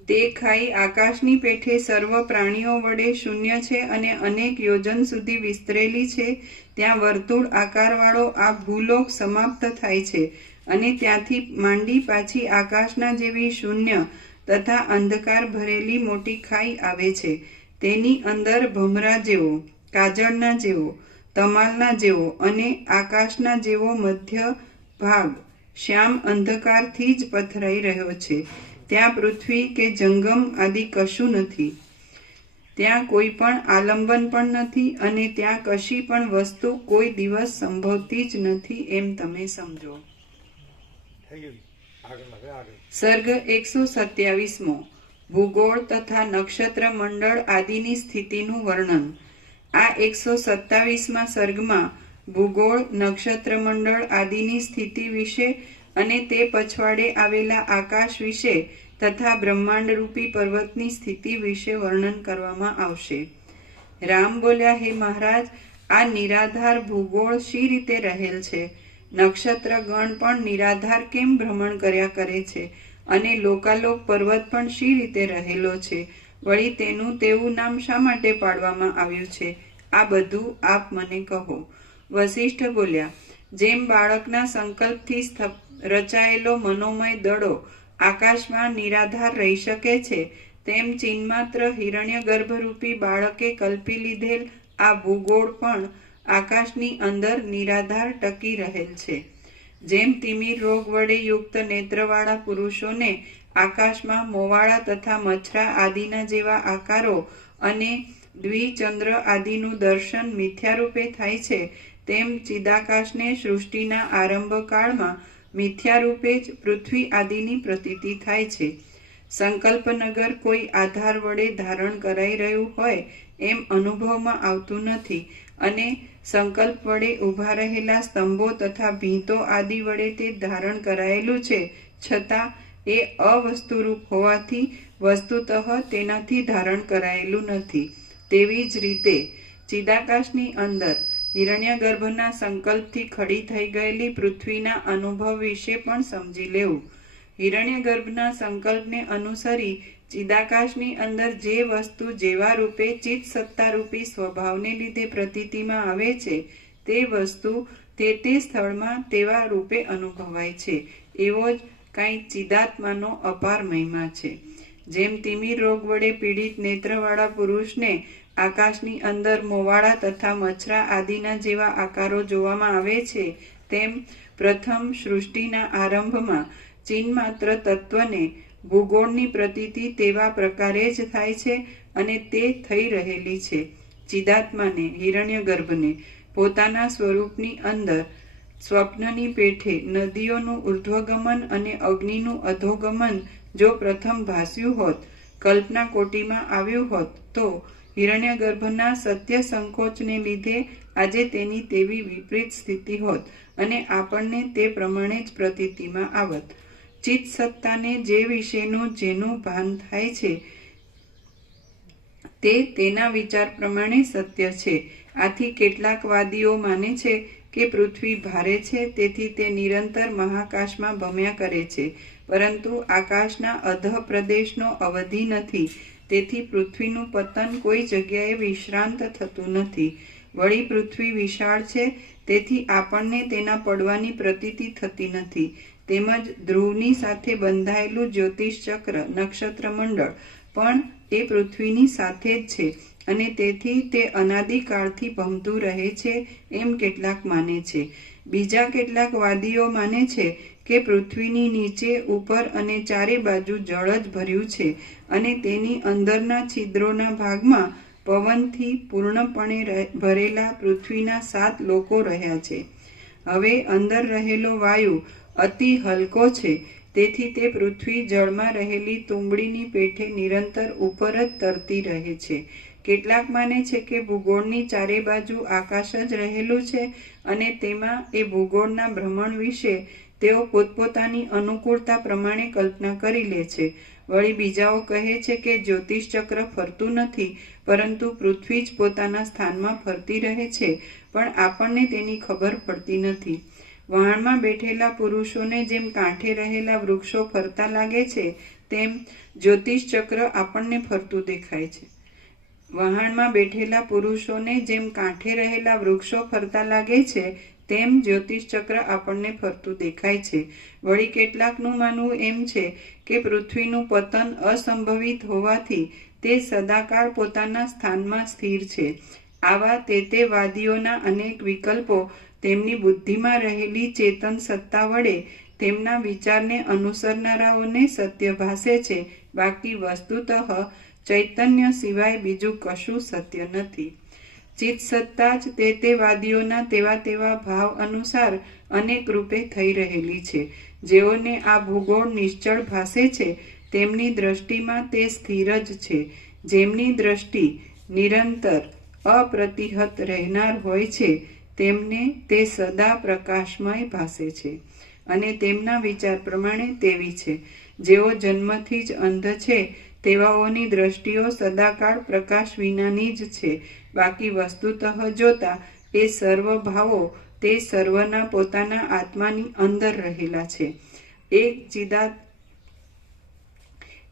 તે ખાઈ આકાશની પેઠે સર્વ પ્રાણીઓ વડે શૂન્ય છે અને અનેક યોજન સુધી વિસ્તરેલી છે. ત્યાં વર્તુળ આકારવાળો આ ભૂલોક સમાપ્ત થાય છે અને ત્યાંથી માંડી પાછી આકાશના જેવી શૂન્ય તથા અંધકાર ભરેલી મોટી ખાઈ આવે છે. તેની અંદર ભમરા જેવો, કાજળના જેવો, તમાલના જેવો અને આકાશના જેવો મધ્ય ભાગ શ્યામ અંધકારથી જ પથરાઈ રહ્યો છે. ત્યાં પૃથ્વી કે જંગમ આદિ કશું નથી. ત્યાં કોઈ પણ આલંબન પણ નથી અને ત્યાં કશી પણ વસ્તુ કોઈ દિવસ સંભવતી જ નથી એમ તમે સમજો. થઈ ગયું. આગળ હવે આગળ. સર્ગ 127મો ભૂગોળ તથા નક્ષત્ર મંડળ આદિની સ્થિતિનું વર્ણન. આ 127મા સર્ગમાં ભૂગોળ, નક્ષત્ર મંડળ આદિની સ્થિતિ વિશે અને તે પછવાડે આવેલા આકાશ વિશે તથા બ્રહ્માંડ રૂપી પર્વતની સ્થિતિ વિશે વર્ણન કરવામાં આવશે. રામ બોલ્યા, હે મહારાજ, આ નિરાધાર ભૂગોળ શી રીતે રહેલ છે? નક્ષત્ર ગણ પણ નિરાધાર કેમ ભ્રમણ કર્યા કરે છે? અને લોકાલોક પર્વત પણ શી રીતે રહેલો છે? વળી તેનું તેવું નામ શા માટે પાડવામાં આવ્યું છે? આ બધું આપ મને કહો. વસિષ્ઠ બોલ્યા, જેમ બાળકના સંકલ્પથી રચાયેલો મનોમય દડો આકાશમાં નિરાધાર રહી શકે છે, તેમ ચિન્માત્ર હિરણ્ય ગર્ભરૂપી બાળકે કલ્પી લીધેલ આ ભૂગોળ પણ આકાશની અંદર નિરાધાર ટકી રહેલ છે. જેમ તિમિર રોગ વડે યુક્ત નેત્રવાળા પુરુષોને આકાશમાં મોવાળા તથા મચ્છરા આદિના જેવા આકારો અને દ્વિચંદ્ર આદિનું દર્શન મિથ્યારૂપે થાય છે, તેમ ચિદાકાશને સૃષ્ટિના આરંભ કાળમાં મિથ્યારૂપે જ પૃથ્વી આદિની પ્રતીતિ થાય છે. સંકલ્પનગર કોઈ આધાર વડે ધારણ કરાઈ રહ્યું હોય એમ અનુભવમાં આવતું નથી અને સંકલ્પ વડે ઊભા રહેલા સ્તંભો તથા ભીંતો આદિ વડે તે ધારણ કરાયેલું છે, છતાં એ અવસ્તુરૂપ હોવાથી વસ્તુતઃ તેનાથી ધારણ કરાયેલું નથી. તેવી જ રીતે ચિદાકાશની અંદર હિરણ્યગર્ભના સંકલ્પથી ખડી થઈ ગયેલી પૃથ્વીના અનુભવ વિશે પણ સમજી લેવું. હિરણ્યગર્ભના સંકલ્પને અનુસરી ચિદાકાશની અંદર જે વસ્તુ જેવા રૂપે ચિત્ત સત્તારૂપી સ્વભાવને લીધે પ્રતીતિમાં આવે છે, તે વસ્તુ તે સ્થળમાં તેવા રૂપે અનુભવાય છે. એવો જ કાંઈ ચિદાત્માનો અપાર મહિમા છે. જેમ તિમિર રોગ વડે પીડિત નેત્રવાળા પુરુષને આકાશની અંદર મોવાળા તથા મચ્છરા આદિના જેવા આકારો જોવામાં આવે છે, તેમ પ્રથમ સૃષ્ટિના આરંભમાં ચિન્માત્ર તત્વને ભૂગોળની પ્રતીતિ તેવા પ્રકારે જ થાય છે અને તે થઈ રહેલી છે. ચિદાત્માને, હિરણ્યગર્ભને પોતાના સ્વરૂપની અંદર સ્વપ્નની પેઠે નદીઓનું ઉર્ધ્વગમન અને અગ્નિનું અધોગમન જો પ્રથમ ભાસ્યું હોત, કલ્પના કોટીમાં આવ્યું હોત, તો હિરણ્યગર્ભના સત્ય સંકોચને લીધે આજે તેની તેવી વિપરીત સ્થિતિ હોત અને આપણને તે પ્રમાણે જ પ્રતીતિમાં આવત. ચિત્ત સત્તાને જે વિશેનું જેનું ભાન થાય છે તે તેના વિચાર પ્રમાણે સત્ય છે. આથી કેટલાક વાદીઓ માને છે કે પૃથ્વી ભારે છે, તેથી તે નિરંતર મહાકાશમાં ભમ્યા કરે છે, પરંતુ આકાશના અધઃ પ્રદેશનો અવધિ નથી, તેથી પૃથ્વીનું પતન કોઈ જગ્યાએ વિશ્રાંત થતું નથી. વળી પૃથ્વી વિશાળ છે, તેથી આપણને તેના પડવાની પ્રતીતિ થતી નથી. તેમજ ધ્રુવની સાથે બંધાયેલું જ્યોતિષ ચક્ર નક્ષત્ર મંડળ પણ એ પૃથ્વીની સાથે જ છે અને તેથી તે અનાદિકાળથી ભમતું રહે છે એમ કેટલાક માને છે. બીજા કેટલાક વાદીઓ માને છે કે પૃથ્વીની નીચે, ઉપર અને ચારે બાજુ જળ જ ભર્યું છે અને તેની અંદરના છિદ્રોના ભાગમાં પવનથી પૂર્ણપણે ભરેલા પૃથ્વીના 7 લોકો રહ્યા છે. હવે અંદર રહેલો વાયુ અતિ હલકો છે, તેથી તે પૃથ્વી જળમાં રહેલી તુંબડીની પેઠે નિરંતર ઉપર જ તરતી રહે છે. કેટલાક માને છે કે ભૂગોળની ચારે બાજુ આકાશ જ રહેલું છે અને તેમાં એ ભૂગોળના ભ્રમણ વિશે તેઓ પોતપોતાની અનુકૂળતા પ્રમાણે કલ્પના કરી લે છે. વળી બીજાઓ કહે છે કે જ્યોતિષ ચક્ર ફરતું નથી, પરંતુ પૃથ્વી જ પોતાના સ્થાનમાં ફરતી રહે છે, પણ આપણને તેની ખબર પડતી નથી. વહાણમાં બેઠેલા પુરુષોને જેમ કાંઠે રહેલા વૃક્ષો ફરતા લાગે છે, તેમ જ્યોતિષ ચક્ર આપણને ફરતું દેખાય છે. વહાણમાં બેઠેલા પુરુષોને જેમ કાંઠે રહેલા વૃક્ષો ફરતા લાગે છે, તેમ જ્યોતિષ ચક્ર આપણને ફરતું દેખાય છે. વળી કેટલાકનું માનવું એમ છે કે પૃથ્વીનું પતન અસંભવિત હોવાથી તે સદાકાળ પોતાના સ્થાનમાં સ્થિર છે. આવા તે વાદીઓના અનેક વિકલ્પો તેમની બુદ્ધિમાં રહેલી ચેતન સત્તા વડે તેમના વિચારને અનુસરનારાઓને સત્ય ભાસે છે. બાકી વસ્તુતઃ ચૈતન્ય સિવાય બીજું કશું સત્ય નથી. ચિત્ત સત્તા જ તે વાદીઓના તેવા ભાવ અનુસાર અનેક રૂપે થઈ રહેલી છે. જેઓને આ ભૂગોળ નિશ્ચળ ભાસે છે, તેમની દ્રષ્ટિમાં તે સ્થિર જ છે. જેમની દ્રષ્ટિ નિરંતર અપ્રતિહત રહેનાર હોય છે, તેમને તે સદા પ્રકાશમય ભાસે છે અને તેમના વિચાર પ્રમાણે તેવી છે. જેઓ જન્મથી જ અંધ છે, તેવાઓની દ્રષ્ટિઓ સદાકાળ પ્રકાશ વિનાની જ છે. બાકી વસ્તુતઃ જોતા એ સર્વ ભાવો તે સર્વના પોતાના આત્માની અંદર રહેલા છે.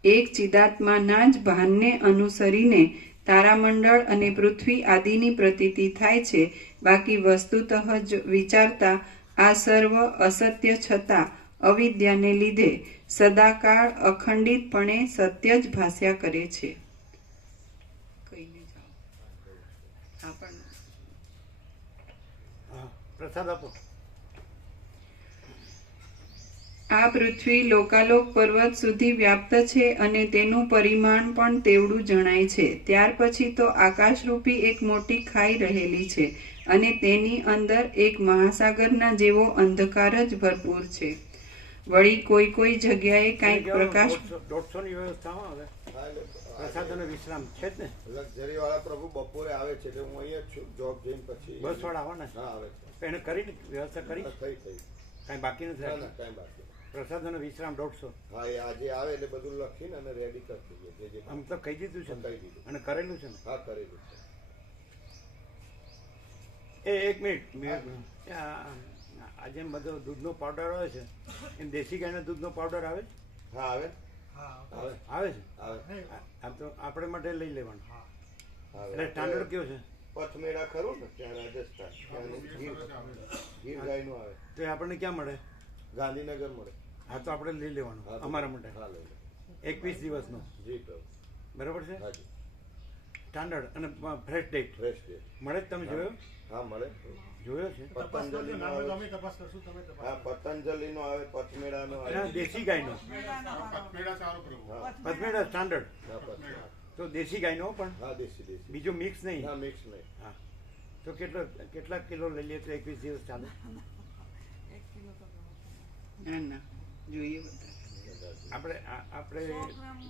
એક ચિદાત્માના જ ભાનને અનુસરીને તારામંડળ અને પૃથ્વી આદિની પ્રતીતિ થાય છે. બાકી વસ્તુતઃ જ વિચારતા આ સર્વ અસત્ય છતાં અવિદ્યાને લીધે સદાકાળ અખંડિતપણે સત્ય જ ભાસ્યા કરે છે. કહીને જાઓ. પ્રસાદ આપો. આ પૃથ્વી લોકાલોક પર્વત સુધી વ્યાપ્ત છે અને તેનું પરિમાણ પણ તેવડું જણાય છે. ત્યાર પછી તો આકાશરૂપી એક મોટી ખાઈ રહેલી છે અને તેની અંદર એક મહાસાગરના જેવો અંધકાર જ ભરપૂર છે. વળી કોઈ જગ્યાએ કાંઈક પ્રકાશ 150 ની વ્યવસ્થામાં હવે પ્રસાદ અને વિશ્રામ છે જ ને. લક્ઝરી વાળા પ્રભુ બપોરે આવે છે એટલે હું અહીંયા જ છું. જોબ જઈને પછી બસ વાળા આવવાના હા આવે છે. એને કરીને વ્યવસ્થા કરી થઈ કાંઈ બાકી નથી ના રાખ્યું? કાંઈ બાકી પ્રસાદ અને વિશ્રામ 150. હા એ આજે આવે એટલે બધું લખીને અને રેડી કરી દઈએ જે આમ તો કહી દીધું છે ને? કહી દીધું. અને કરેલું છે ને? હા કરેલું છે. એક મિનિટ આજે એમ બધો દૂધનો પાવડર આવે છે, એમ દેશી ગાયના દૂધનો પાવડર આવે છે? હા આવે આવે છે. આવે આમ તો આપણે માટે લઈ લેવાનું. આવે એટલે સ્ટાન્ડર્ડ કયો છે? પથમેળા ખરું ને ત્યાં રાજસ્થાન ત્યાંનું ગીર ગાયનું આવે તો એ આપણને ક્યાં મળે? ગાંધીનગર મળે. હા તો આપણે લઈ લેવાનું હા, તો અમારા માટે. હા લઈ લો. 21 દિવસનો જી પ્રભુ. બરાબર છે? હાજી સ્ટાન્ડર્ડ અને ફ્રેશ ડેટ ફ્રેશ ડે. મળે જ? તમે જોયો? હા મળે. જોયો છે? પતંજલિનો આવે. હા પતંજલિનો આવે, પથમેળાનો અને આવે. દેશી ગાયનો પથમેળા સારો પ્રભુ. હા પદ્મેડા સ્ટાન્ડર્ડ. હા પથમેળા. તો દેશી ગાયનો પણ હા દેશી બીજું મિક્સ નહીં. ના મિક્સ નહીં. હા તો કેટલા કિલો લઈ લઈએ તો 21 દિવસ ચાલે? ના જોઈએ બધા. આપણે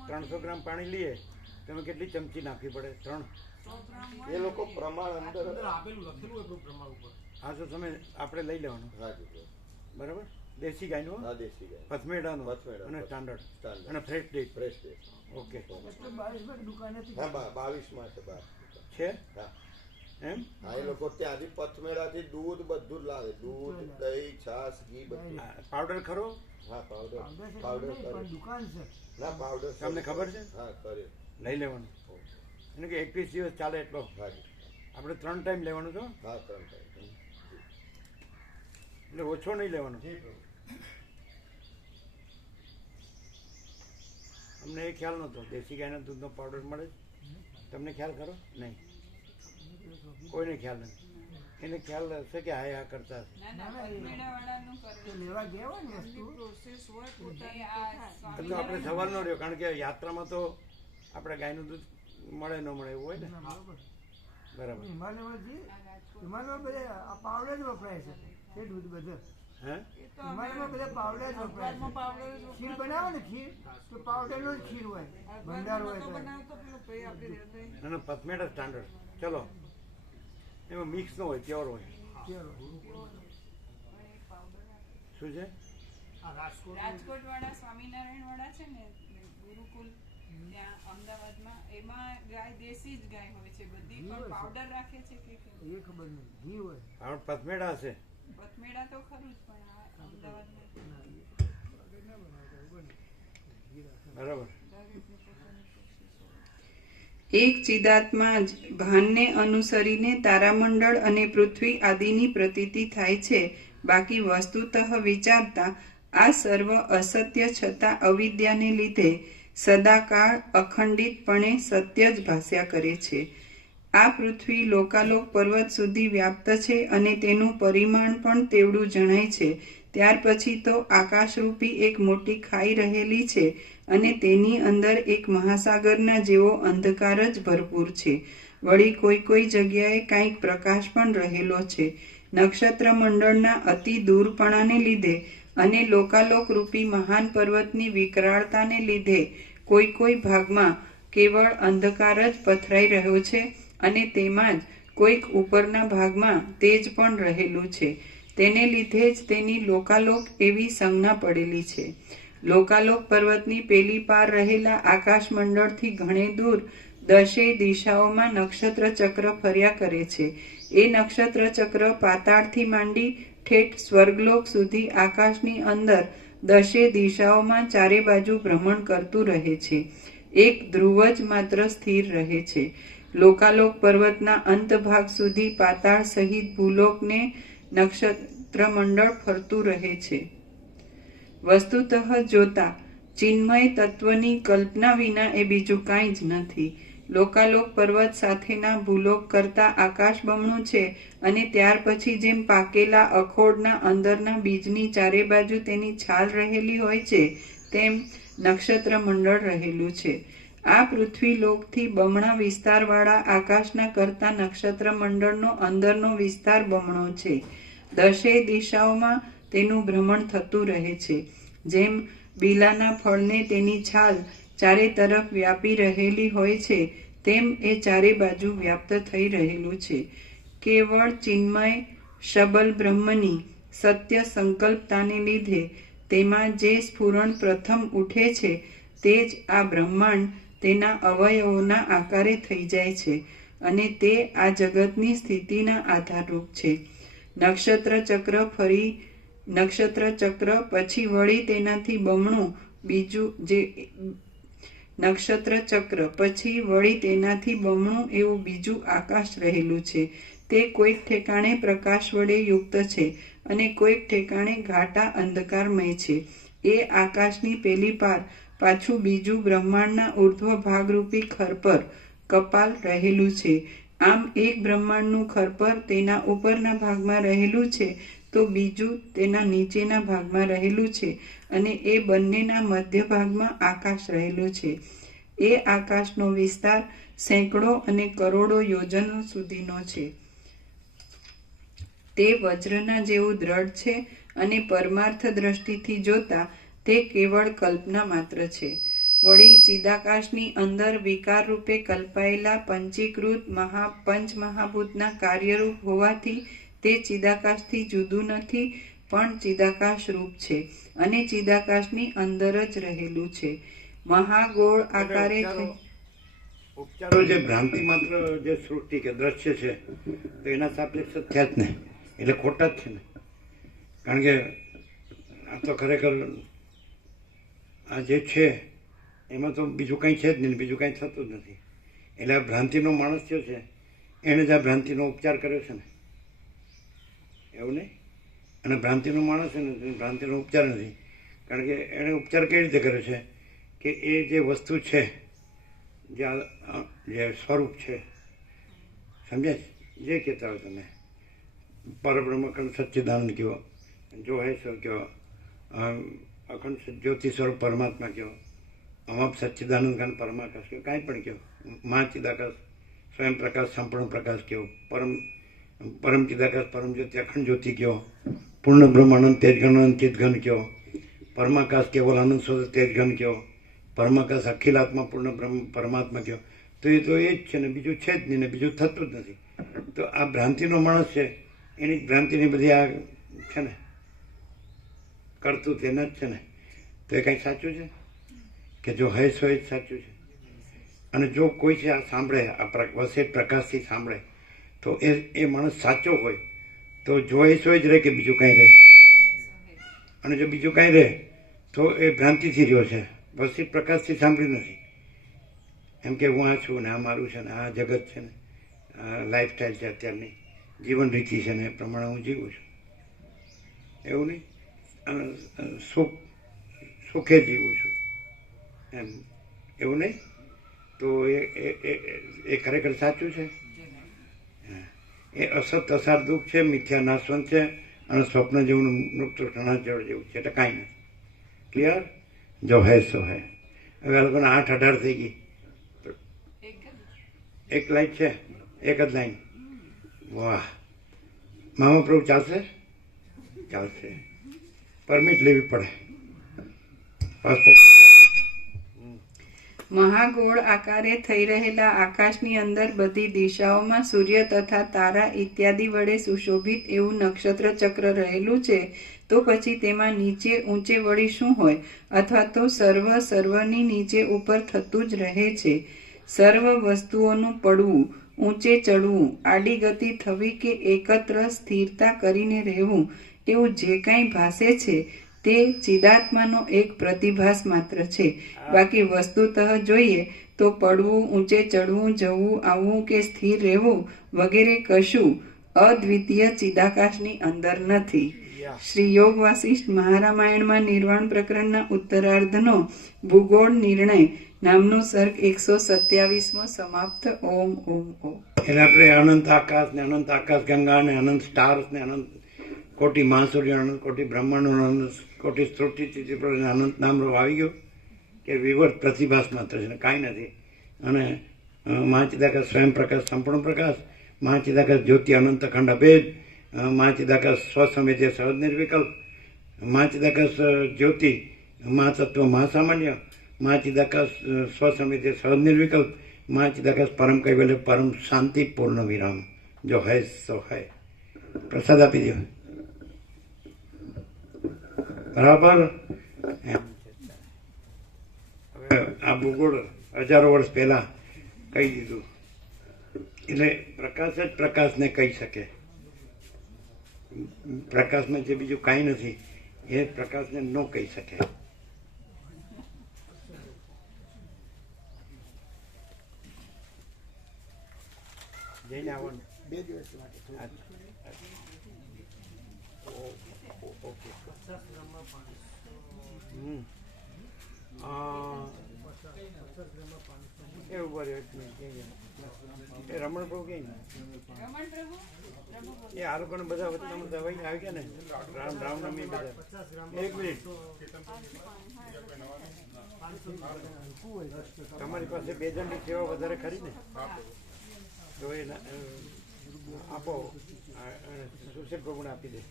300 ગ્રામ પાણી લઈએ તો એમાં કેટલી ચમચી નાખવી પડે? 3. એ લોકો પ્રમાણ અંદર હા તો તમે આપણે લઈ લેવાનું. હા જી બરાબર? દેશી ગાયનો, હા દેશી ગાય. પથમેડાનો પથમેડા, અને સ્ટાન્ડર્ડ સ્ટાન્ડર્ડ. અને fresh date. Fresh day. Okay. 22 દુકાનેથી હા 22માં છે 12. છે હા એમ? હા એ લોકો ત્યાંથી પથમેળાથી દૂધ બધું જ લાવે. દૂધ, દહીં, છાશ, ઘી બધું. પાવડર ખરો? હા પાવડર પણ પાવડર દુકાન છે. ના પાવડર તમને ખબર છે? હા કરે. લઈ લેવાનું. એને કે 21 દિવસ ચાલે એટલો. હા જી. આપણે 3 ટાઈમ લેવાનું છો હા 3 ટાઈમ. એટલે ઓછો નહીં લેવાનો. અમને એ ખ્યાલ નહોતો દેશી ગાયના દૂધનો પાવડર મળે છે. તમને ખ્યાલ ખરો? નહીં, કોઈને ખ્યાલ નથી. એને ખ્યાલ હશે કે હા કરતા હશે. તો લેવા ગયા હોય ને વસ્તુ તો આપણે સવાલ ન રહ્યો, કારણ કે યાત્રામાં તો આપણે ગાયનું દૂધ મળે ન મળે એવું હોય ને. ના, બરોબર. બરાબર. હિમાલયમાં બધા આ પાવડર જ વપરાય છે તે દૂધ બધે હે હિમાલયમાં બધા પાવડર જ વપરાય છે. ખીર બનાવે ને ખીર તો પાવડરનો જ ખીર હોય ભંડાર હોય તો ના ના પથમેડા સ્ટાન્ડર્ડ. ચલો એમાં મિક્સ ન હોય, પ્યોર હોય. ચાલો. શું છે? રાજકોટ વાળા સ્વામિનારાયણ વાળા છે ને ગુરુકુલ ત્યાં અમદાવાદમાં, એમાં ગાય દેશી જ ગાય હોય છે બધી, પણ પાવડર રાખે છે કે કેમ? એ ખબર નહીં ઘી હોય આપણે પથમેડા હશે. પથમેડા તો ખરું જ, પણ આ અમદાવાદમાં બરાબર. એક ચિદાત્મા જ ભાનને અનુસરીને તારામંડળ અને પૃથ્વી આદિની પ્રતીતિ થાય છે. બાકી વસ્તુતઃ વિચારતા આ સર્વ અસત્ય છતાં અવિદ્યાને લીધે સદાકાળ અખંડિતપણે સત્ય જ ભાસ્યા કરે છે. આ પૃથ્વી લોકાલોક પર્વત સુધી વ્યાપ્ત છે અને તેનું પરિમાણ પણ તેવડું જણાય છે. ત્યાર પછી તો આકાશરૂપી એક મોટી ખાઈ રહેલી છે અને તેની અંદર એક મહાસાગરના જેવો અંધકાર જ ભરપૂર છે. વળી કોઈ કોઈ જગ્યાએ કાંઈક પ્રકાશ પણ રહેલો છે. નક્ષત્ર મંડળના અતિ દૂરપણાને લીધે અને લોકાલોક રૂપી મહાન પર્વતની વિકરાળતાને લીધે કોઈ કોઈ ભાગમાં કેવળ અંધકાર જ પથરાઈ રહ્યો છે અને તેમાં જ કોઈક ઉપરના ભાગમાં તેજ પણ રહેલું છે. તેને લીધે જ તેની લોકાલોક એવી સંજ્ઞા પડેલી છે. લોકાલોક પર્વતની પેલી પાર રહેલા આકાશમંડળથી ઘણે દૂર 10 દિશાઓમાં નક્ષત્ર ચક્ર ફર્યા કરે છે. એ નક્ષત્ર ચક્ર પાતાળથી માંડી ઠેઠ સ્વર્ગલોક સુધી આકાશની અંદર 10 દિશાઓમાં ચારે બાજુ ભ્રમણ કરતું રહે છે. એક ધ્રુવ જ માત્ર સ્થિર રહે છે. લોકાલોક પર્વતના અંત ભાગ સુધી પાતાળ સહિત ભૂલોકને નક્ષત્ર મંડળ ફરતું રહે છે. વસ્તુતઃ જોતા ચિન્મય તત્વની કલ્પના વિના એ બીજું કાંઈ જ નથી. લોકાલોક પર્વત સાથેના ભૂલોક કરતા આકાશ બમણું છે અને ત્યાર પછી જેમ પાકેલા અખોડના અંદરના બીજની ચારે બાજુ તેની છાલ રહેલી હોય છે તેમ નક્ષત્ર મંડળ રહેલું છે. આ પૃથ્વી લોકથી બમણા વિસ્તારવાળા આકાશના કરતા નક્ષત્ર મંડળનો અંદરનો વિસ્તાર બમણો છે. 10 દિશાઓમાં તેનું ભ્રમણ થતું રહે છે. જેમ બીલાના ફળને તેની છાલ ચારે તરફ વ્યાપી રહેલી હોય છે તેમ એ ચારે બાજુ વ્યાપ્ત થઈ રહેલું છે. કેવળ ચિન્મય શબલ બ્રહ્મની સત્ય સંકલ્પતાને લીધે તેમાં જે સ્ફુરણ પ્રથમ ઉઠે છે તે જ આ બ્રહ્માંડ તેના અવયવોના આકારે થઈ જાય છે અને તે આ જગતની સ્થિતિના આધારરૂપ છે. નક્ષત્ર ચક્ર પછી વળી તેનાથી બમણું બીજું જે નક્ષત્ર ચક્ર પછી વળી તેનાથી બમણું એવું બીજું આકાશ રહેલું છે. તે કોઈક ઠેકાણે પ્રકાશ વડે યુક્ત છે અને કોઈક ઠેકાણે ઘાટા અંધકારમય છે. એ આકાશની પેલી પાર પાછું બીજું બ્રહ્માંડના ઉર્ધ્વ ભાગરૂપી ખરપર કપાલ રહેલું છે. આમ એક બ્રહ્માંડનું ખરપર તેના ઉપરના ભાગમાં રહેલું છે તો બીજું તેના નીચેના ભાગમાં રહેલું છે અને એ બંનેના મધ્ય ભાગમાં આકાશ રહેલું છે. એ આકાશનો વિસ્તાર સેંકડો અને કરોડો યોજનો સુધીનો છે. તે વજ્રના જેવું દ્રઢ છે અને પરમાર્થ દ્રષ્ટિથી જોતા તે કેવળ કલ્પના માત્ર છે. વળી ચિદાકાશની અંદર વિકાર રૂપે કલ્પાયેલા પંચીકૃત પંચમહાભૂતના કાર્યરૂપ હોવાથી તે ચિદાકાશથી જુદું નથી પણ ચિદાકાશ રૂપ છે અને ચિદાકાશની અંદર જ રહેલું છે. મહાગોળ આકારે ઉપચારો જે ભ્રાંતિ માત્ર જે સૃષ્ટિ કે દ્રશ્ય છે તો એના સાપેક્ષ થયા જ ને, એટલે ખોટા જ છે ને. કારણ કે આ તો ખરેખર આ જે છે એમાં તો બીજું કંઈ છે જ નહીં, બીજું કંઈ થતું જ નથી. એટલે આ ભ્રાંતિનો માણસ જે છે એણે જ આ ભ્રાંતિનો ઉપચાર કર્યો છે ને, એવું નહીં. અને ભ્રાંતિનો માણસ છે ને ભ્રાંતિનો ઉપચાર નથી. કારણ કે એણે ઉપચાર કેવી રીતે કર્યો છે કે એ જે વસ્તુ છે જે સ્વરૂપ છે, સમજ્યા, જે કહેતા હોય તમે પરબ્રહ્મ અખંડ સચ્ચિદાનંદ કહો, જો હે સો કહો, અખંડ જ્યોતિ સ્વરૂપ પરમાત્મા કહો, અમાપ સચ્ચિદાનંદ કાન પરમાકાશ કહો, કાંઈ પણ કહો, મહાચિદાકાશ સ્વયં પ્રકાશ સંપૂર્ણ પ્રકાશ કયો, પરમ ચિદાકાશ પરમ જ્યોતિ અખંડ જ્યોતિ કયો, પૂર્ણ બ્રહ્મ અનંત તેજઘન અનંત ચિતઘન કયો, પરમાકાશ કેવલ આનંદ સ્વરૂપ તેજઘન કયો, પરમાકાશ અખિલાત્મા પૂર્ણ બ્રહ્મ પરમાત્મા કયો. તો એ જ છે ને, બીજું છે જ નહીં ને, બીજું થતું જ નથી. તો આ ભ્રાંતિનો માણસ છે, એની ભ્રાંતિની બધી આ છે ને કરતું તેના જ છે ને. તો એ કંઈ સાચું છે કે જો હૈ સો એ જ સાચું છે. અને જો કોઈ છે આ સાંભળે, આ વસેટ પ્રકાશથી સાંભળે, તો એ માણસ સાચો હોય તો જો હૈ સો જ રહે કે બીજું કાંઈ રહે. અને જો બીજું કાંઈ રહે તો એ ભ્રાંતિથી રહ્યો છે, વસેટ પ્રકાશથી સાંભળ્યું નથી. એમ કે હું આ છું ને આ મારું છે ને આ જગત છે ને આ લાઈફસ્ટાઈલ છે, અત્યારની જીવન રીતિ છે ને એ પ્રમાણે હું જીવું છું, એવું નહીં. સુખે જીવું છું એમ, એવું નહીં. તો એ ખરેખર સાચું છે. એ અસત અસાર દુઃખ છે, મિથ્યા નાશવંત છે, અને સ્વપ્ન જેવું મૃત્યુ જળ જેવું છે, એટલે કાંઈ નથી. ક્લિયર? જો હે સો હે. હવે આ લોકોને 8-18 થઈ ગઈ. એક લાઈન છે, એક જ લાઈન. વાહ, મામા પ્રભુ ચાલશે? ચાલશે. પરમિટ લેવી પડે, પાસપોર્ટ. મહાગોળ આકારે થઈ રહેલા આકાશની અંદર બધી દિશાઓમાં સૂર્ય તથા તારા ઇત્યાદિ વડે સુશોભિત એવું નક્ષત્ર ચક્ર રહેલું છે. તો પછી તેમાં નીચે ઊંચે વળી શું હોય? અથવા તો સર્વની નીચે ઉપર થતું જ રહે છે. સર્વ વસ્તુઓનું પડવું, ઊંચે ચડવું, આડી ગતિ થવી કે એકત્ર સ્થિરતા કરીને રહેવું, એવું જે કાંઈ ભાસે છે તે ચિદાત્માનો એક પ્રતિભાસ માત્ર છે. બાકી વસ્તુતઃ જોઈએ તો પડવું, ઊંચે ચડવું, જવું આવવું કે સ્થિર રહેવું વગેરે કશું અદ્વિતીય ચિદાકાશની અંદર નથી. શ્રી યોગ વાસિષ્ઠ મહારામાયણમાં નિર્વાણ પ્રકરણના ઉત્તરાર્ધનો ભૂગોળ નિર્ણય નામનો સર્ગ 127મો સમાપ્ત. ઓમ ઓમ ઓમ. એટલે આપણે અનંત આકાશ ને અનંત આકાશ ગંગા ને અનંત સ્ટાર્સ ને અનંત કોટી મહાસૂર્ય, અનંત કોટી બ્રહ્માંડ, અનંત કોટી સ્ત્રોતિ અનંત નામ આવી ગયો કે વિવર્ત પ્રતિભાસ માત્ર છે, કાંઈ નથી. અને મહાચિદાકાશ સ્વયં પ્રકાશ સંપૂર્ણ પ્રકાશ, મહાચિદાકાશ જ્યોતિ અનંત અખંડ અભેદ, મહાચિદાકાશ સ્વસમેધ્ય સહજ નિર્વિકલ્પ, મહાચિદાકાશ જ્યોતિ મહાતત્વ મહાસામાન્ય, મહાચિદાકાશ સ્વસમેધ્ય સહજ નિર્વિકલ્પ, મહાચિદાકાશ પરમ કૈવલ્ય પરમ શાંતિ પૂર્ણ વિરામ. જો હૈ સો હૈ. પ્રસાદ આપી દો. બરાબર. હવે આ ભૂગોળ હજારો વર્ષ પહેલા કહી દીધું, એટલે પ્રકાશ જ પ્રકાશને કહી શકે. પ્રકાશમાં જે બીજું કાંઈ નથી એ પ્રકાશને ન કહી શકે. જઈને આવવાનું 2 દિવસ માટે. ઓકે. એવું બરે એ રમણ પ્રભુ કે એ આ લોકોને બધા વચનામાં દવાઈ આવી ગયા ને, રામનવમી બધા. 1 મિનિટ, તમારી પાસે 2 જણની સેવા વધારે ખરી ને, તો એ આપો. સુશીલ પ્રભુને આપી દે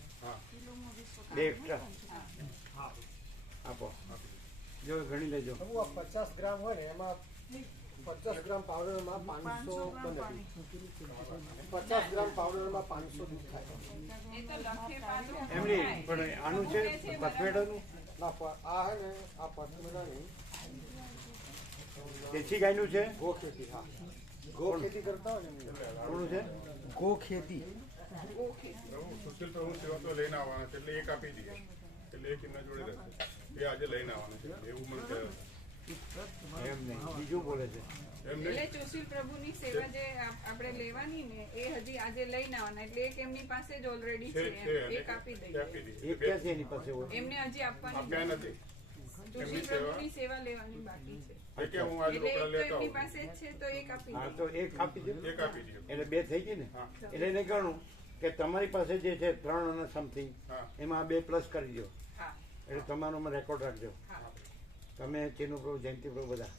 2 એક્સ્ટ્રા આપો. જો ગણી લેજો. 50 ગ્રામ હોય ને એમાં 50 ગ્રામ પાવડરમાં 500 બને. 50 ગ્રામ પાવડરમાં 500 દૂધ થાય. એમની પણ આનું છે પથમેડાનું. આ હે ને આ પથમેડાની દેશી ગાયનું છે. ગો ખેતી. હા, ગો ખેતી કરતા હોય ને. કોનું છે? ગો ખેતી. સુશીલ પ્રભુ સેવા તો લઈને આવવાના છે, એટલે એક આપી દઈએ, એટલે એક એમના જોડે રહેશે. એ આજે લઈને આવવાના છે, એવું મને કહ્યું. એમ નહીં, બીજું બોલે છે. એટલે સુશીલ પ્રભુની સેવા જે આપણે લેવાની ને એ હજી આજે લઈને આવવાના, એટલે એક એમની પાસે જ ઓલરેડી છે, એક આપી દઈએ. એક ક્યાં છે એની પાસે હોય? એમને હજી આપવાની આપ્યા નથી. સુશીલ પ્રભુની સેવા લેવાની બાકી છે, કે હું આજે એટલે રોકડા એક તો લેતા એમની આવું. પાસે જ છે, તો એક આપી હા, દઈએ. તો એક આપી દો. એક આપી દઈએ. એટલે 2 થઈ ગઈ ને. એટલે એને ગણું કે તમારી પાસે જે છે 3 અને સમથિંગ, હા. એમાં 2 પ્લસ કરી દો. હા, એટલે તમારોમાં રેકોર્ડ રાખજો. હા. તમે ચીનુ પ્રભુ, જયંતિ પ્રભુ બધા.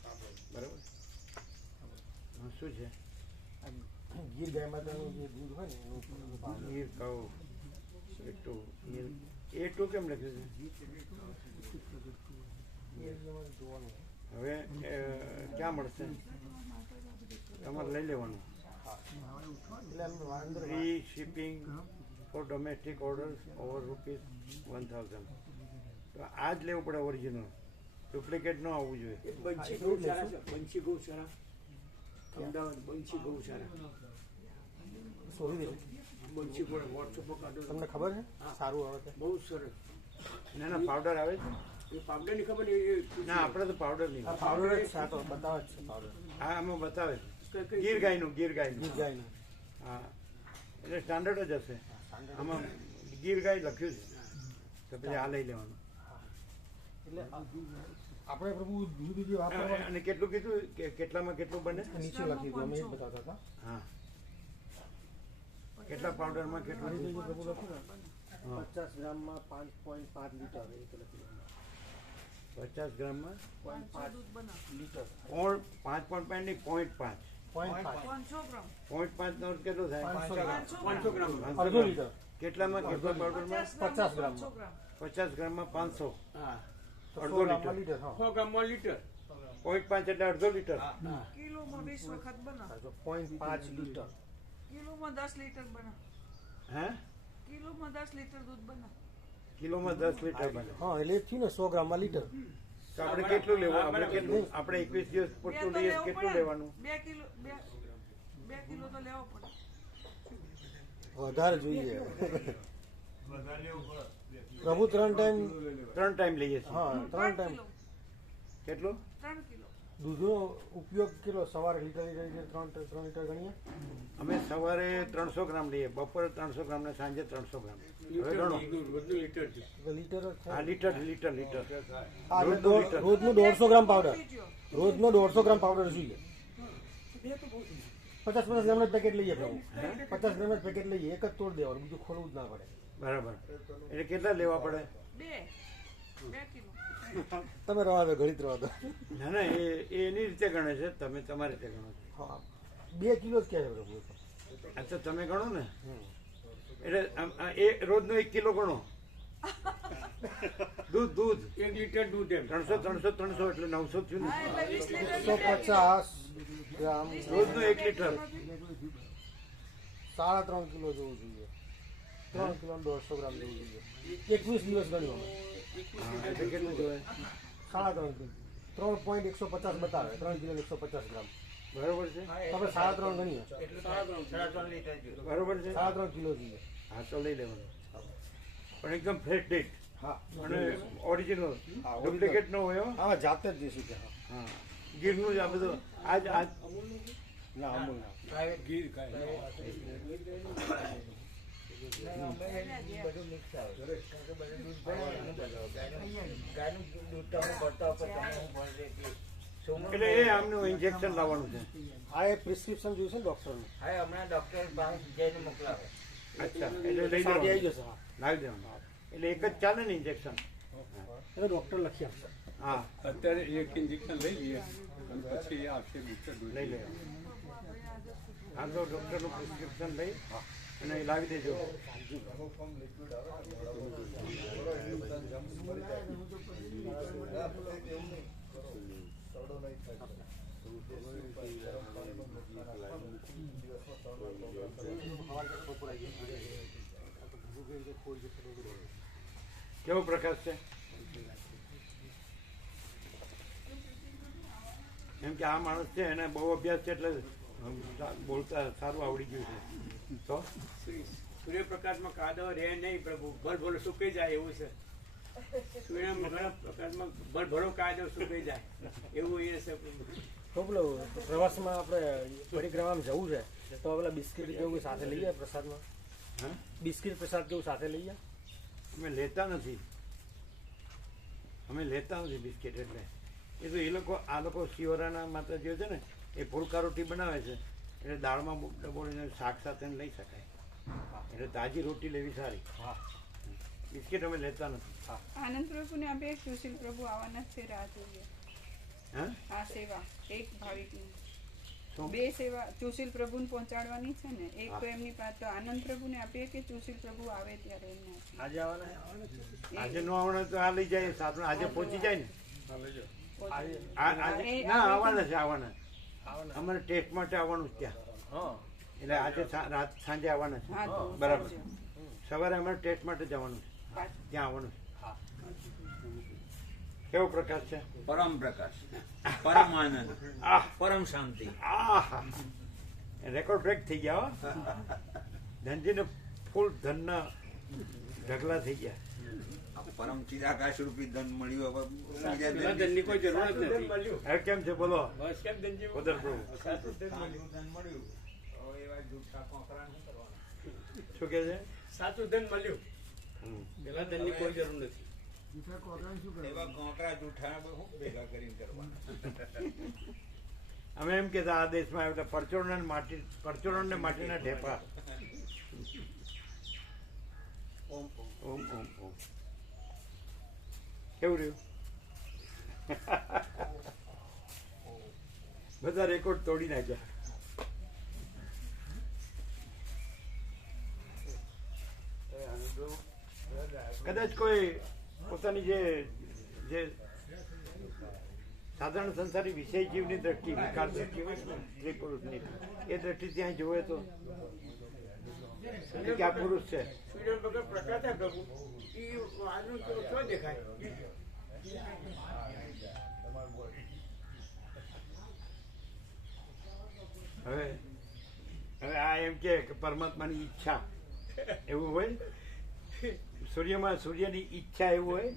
બરાબર. શું છે ગીર ગાયમાં તો જે દૂધ હોય ને એનું પાવડર. ગીર કહું એ ટુ કેમ લખ્યું છે જોવાનું. હવે ક્યાં મળશે તમારે લઈ લેવાનું એટલે એમ વાંધો નહીં. Free shipping for domestic orders over ₹1000. તો આ જ લેવું પડે ઓરિજિનલ, ડુપ્લિકેટ ન આવવું જોઈએ. બંસી ગૌશાળા છે, બંસી ગૌશાળા અમદાવાદ, બંસી ગૌશાળા શોધી દે. બંસી પર વોટ્સઅપ પર કાઢો તમને ખબર છે સારું આવે છે. બહુ સરસ. ના ના પાવડર આવે છે એ પાવડરની ખબર નહીં, ના આપણે તો પાવડર નહીં આ પાવડર જ સાતો બતાવે જ છે પાવડર. હા આમાં બતાવે છે કઈ- ગીર ગાયનું ગીર ગાયનું ગીર ગાયનું. હા એટલે સ્ટાન્ડર્ડ જ હશે આમાં ગીર ગાય લખ્યું છે તો પછી આ લઈ લેવાનું. એટલે આપણે પ્રભુ દૂધ જે વાપરવા અને કેટલું કીધું કે કેટલામાં કેટલું બને નીચે લખી દો અમે એ જ બતાવતા હતા. હા કેટલા પાવડરમાં કેટલું આ રીતે દૂધ? જે પ્રભુ લખ્યું ને 50 ગ્રામમાં 5.5 લીટર એ રીતે લખી દો. 50 ગ્રામમાં 0.5 લીટર. 5.5 ની 0.5 0.5 નો અર્થ કેટલો થાય 500 ગ્રામ. અડધો લીટર. કેટલામાં કેટલા પાવડરમાં 50 ગ્રામમાં 50 ગ્રામમાં 500 હા, તો અડધો 100 ગ્રામમાં લીટર. લીટર. હા. 100 ગ્રામમાં લીટર. 0.5 એટલે અડધો લીટર. હા. કિલોમાં 20 વખત બને. તો 0.5 લીટર. કિલોમાં 10 લીટર બને. હે કિલોમાં 10 લીટર દૂધ બને. કિલોમાં 10 લીટર બને. હા એટલે એ થયું ને 100 ગ્રામમાં લીટર. તો આપણે કેટલું લેવું? હા, આપણે બરાબર. કેટલું? આપણે 21 દિવસ બે પૂરતું તો લઈએ લેવું કેટલું પડે. લેવાનું? 2 કિલો 2 કિલો તો લેવો પડે. વધારે જોઈએ. વધારે લેવું પડે. પ્રભુ 3 ટાઈમ 3 ટાઈમ લઈએ છીએ. હા 3 ટાઈમ કિલો. કેટલું? 3 કિલો. દૂધનો ઉપયોગ કેટલો? સવારે લીટર લીટર 3 લીટર ગણીએ. અમે સવારે 300 ગ્રામ લઈએ, બપોરે 300 ગ્રામ ને સાંજે 300 ગ્રામ. હવે ગણો. બધું લીટર છે. તો લીટર જ આ થાય. લીટર લીટર લીટર હા, એટલે રોજનું લીટર. રોજનું 150 ગ્રામ પાવડર. થઈ ગયો. રોજનો 150 ગ્રામ પાવડર જોઈએ. 50 ગ્રામના જ પેકેટ લઈએ પ્રભુ. 50 ગ્રામના જ પેકેટ લઈએ, એક જ તોડ દેવાનું, બીજું ખોલવું જ ના પડે. બરાબર. એટલે કેટલા લેવા પડે? 2 કિલો. તમે રવા દો, ગણિત રવા દો. ના ના એ એની રીતે ગણે છે, તમે તમારી રીતે ગણો છો. હા 2 કિલો જ કહે છે પ્રભુ. આ તો તમે ગણો ને એટલે એ રોજનો 1 કિલો ગણો. દૂધ દૂધ 1 લીટર દૂધ એમ. 300 300 300 એટલે 900 થયું હા, ને. એટલે 20 લીટર 150 ગ્રામ. રોજનું 1 લીટર. 3.5 કિલો જેવું જોઈએ. 3 કિલો 150 ગ્રામ જેવું જોઈએ. 21 દિવસ ગણ્યો અમે. હા, એટલે કેટલું જોઈએ? 3.5 કિલો. 3.150 બતાવે. 3 કિલો 150 ગ્રામ. બરોબર છે તો આપણે 3.5 ગણીએ. સાડા 3 લીટર જોઈએ. બરોબર છે. 3.5 કિલો જોઈએ. હા તો લઈ લેવાનું, પણ એકદમ ફ્રેશ ડેટ હા અને ઓરિજિનલ, હા, ડુપ્લિકેટ ન હોય હો. આમાં જાતે જ દઈશું કે હા. હા ગીરનું જ આ બધું આજ ના અમૂલ ના. ગીર ગાય. બધું મિક્સ આવે. બધું દૂધ ભરવાનું ગાયનું દૂધ તમે ભરતા હો તમે હું ભરી દે. એટલે એ આમનું ઇન્જેક્શન લાવવાનું છે. આ એક પ્રિસ્ક્રિપ્શન જોઈશે ને ડૉક્ટરનું. હા હમણાં ડોક્ટર પાસે જઈને મોકલાવે. અચ્છા એટલે લઈ સાંજે આવી લેવાનું, જશે. હા લાવી દેવાનું. એટલે એક જ ચાલે ને ઇન્જેક્શન? એટલે ડૉક્ટર લખી આપશે. હા અત્યારે એક ઇન્જેક્શન લઈ લઈએ અને પછી આપશે બુસ્ટર ડોઝ. લઈ લેવાનું. હા તો ડૉક્ટરનું પ્રિસ્ક્રિપ્શન લઈ અને એ લાવી દેજો. કેવો પ્રકાશ છે? એમ કે આ માણસ છે એને બહુ અભ્યાસ છે એટલે બોલતા સારું આવડી ગયું છે. તો સૂર્યપ્રકાશમાં કાદવ રહે નહીં પ્રભુ, ભરભરો સુકાઈ જાય એવું છે. સૂર્યના પ્રકાશમાં ભરભરો કાદવ સુકાઈ જાય એવું એ છે પ્રભુ. તો પેલો પ્રવાસમાં આપણે પરિક્રમામાં જવું છે તો પેલા બિસ્કિટ કેવું સાથે લઈએ પ્રસાદમાં? હા બિસ્કિટ પ્રસાદ કેવું સાથે લઈએ? અમે લેતા નથી, અમે લેતા નથી બિસ્કિટ. એટલે એ તો એ લોકો આ લોકો શિવરાના માતાજીઓ છે ને એ ફુલકા રોટી બનાવે છે એટલે દાળમાં ડબોળીને શાક સાથે લઈ શકાય. એટલે તાજી રોટી લેવી સારી. હા બિસ્કિટ અમે લેતા નથી. આનંદ પ્રભુને આપે સુશીલ પ્રભુ આવવાના છે, રાહ જોઈએ. હા આ સેવા એક ભાવિકની બે સેવા સુશીલ પ્રભુને પહોંચાડવાની છે ને. એક તો એમની પાસે આનંદ પ્રભુને આપીએ કે સુશીલ પ્રભુ આવે ત્યારે એમને આપીએ. આજે આવવાના આજે નો આવવાના તો આ લઈ જાય સાધન આજે પહોંચી જાય ને. આજે ના આવવાના છે આવવાના. અમારે ટેસ્ટ માટે આવવાનું છે ત્યાં. એટલે આજે રાત સાંજે આવવાના છે. હા તો બરાબર. સાંજે. સવારે અમારે ટેસ્ટ માટે જવાનું છે ત્યાં આવવાનું છે. કેવો પ્રકાશ છે? પરમ પ્રકાશ, પરમ આનંદ, આહ પરમ શાંતિ. આહા રેકોર્ડ બ્રેક થઈ ગયા હો. ધનજીને ફૂલ ધનના ઢગલા થઈ ગયા. પરમ ચિદાકાશ રૂપી ધન મળ્યું. હવે બીજા પેલા ધનની ધનની કોઈ જરૂર જ નથી. હવે કેમ છે બોલો? બસ કેમ ધનજી? ઉદર પ્રભુ સાચું ધન મળ્યું. ધન મળ્યું. હવે એવા જૂઠા કોકરા શું કરવાના? શું કે છે? સાચું ધન મળ્યું. પેલા ધનની કોઈ જરૂર નથી. જૂઠા કોકરાને શું એવા કરવાનું? કોકરા જૂઠા શું ભેગા કરીને કરવાના? અમે એમ કહેતા આ દેશમાં આવ્યા પરચુરણ ને માટીના ઢેફા. ઓમ ઓમ ઓમ. કેવું રહ્યું? બધા રેકોર્ડ તોડી નાખ્યા. કદાચ કોઈ પોતાની જે સાધારણ સંસારી વિષય જીવની દ્રષ્ટિ વિકાર દ્રષ્ટિ હોય ને સ્ત્રી પુરુષની એ દ્રષ્ટિ ત્યાં જોવે તો કે આ પુરુષ છે. સૂર્ય વગર પ્રકાશ છે પ્રભુ. એ આજનું પેલું શું દેખાય? હવે આ એમ કે પરમાત્માની ઈચ્છા એવું હોય? સૂર્યની ઈચ્છા એવું હોય?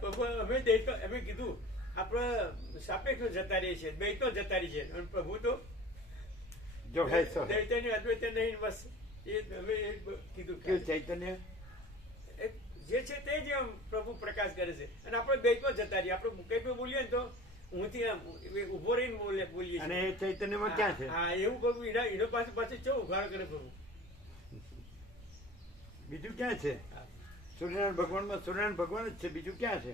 પ્રભુ અમે કીધું આપણે સાપેક્ષ જતા રહીએ છીએ, દ્વૈતો જતા રહીએ છીએ. અને પ્રભુ તો જો હે સો દ્વૈતની અદ્વૈત નહીં. બસ એ અમે કીધું કેવું ચૈતન્ય જે છે તે જ પ્રભુ પ્રકાશ કરે છે. અને આપણે દ્વૈતો જતા રહીએ. આપણે કઈ પણ બોલીએ ને તો હુંથી ઉભો રહીને બોલીએ અને એ ચૈતન્યમાં ક્યાં છે? હા એવું પ્રભુ એનો પાસે ચો ઉઘાડ કરે પ્રભુ. બીજું ક્યાં છે? સૂર્યનારાયણ ભગવાનમાં સૂર્યનારાયણ ભગવાન જ છે. બીજું ક્યાં છે?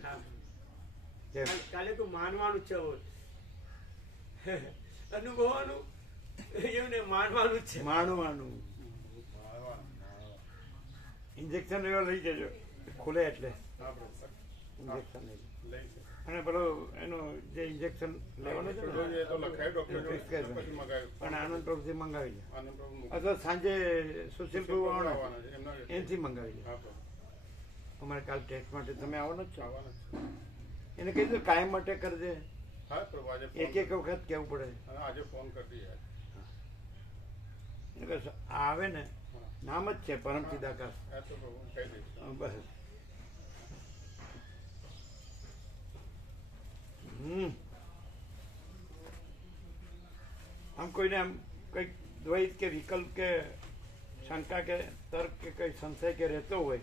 કાલે તો માનવાનું જ છે, અનુભવવાનું એવું ને માનવાનું જ છે. માણવાનું ઇન્જેક્શન એવા લઈ જજો ખુલે એટલે ઇન્જેક્શન લઈ અને પેલો એનો જે ઇન્જેક્શન લેવાનું છે પણ આનંદ પ્રભુથી મંગાવી લે અથવા સાંજે સુશીલ પ્રભુ આવવાના એનાથી મંગાવી લે. અમારે કાલ ટેસ્ટ માટે તમે આવવાનો જ છો? એને કહી દો કાયમ માટે કરજે. એક વખત કેવું પડે. આજે ફોન કરી આવે ને નામ જ છે પરમ ચિદાકાશ. બસ આમ કોઈને આમ કઈક દ્વૈત કે વિકલ્પ કે શંકા કે તર્ક કે કઈ સંશય કે રહેતો હોય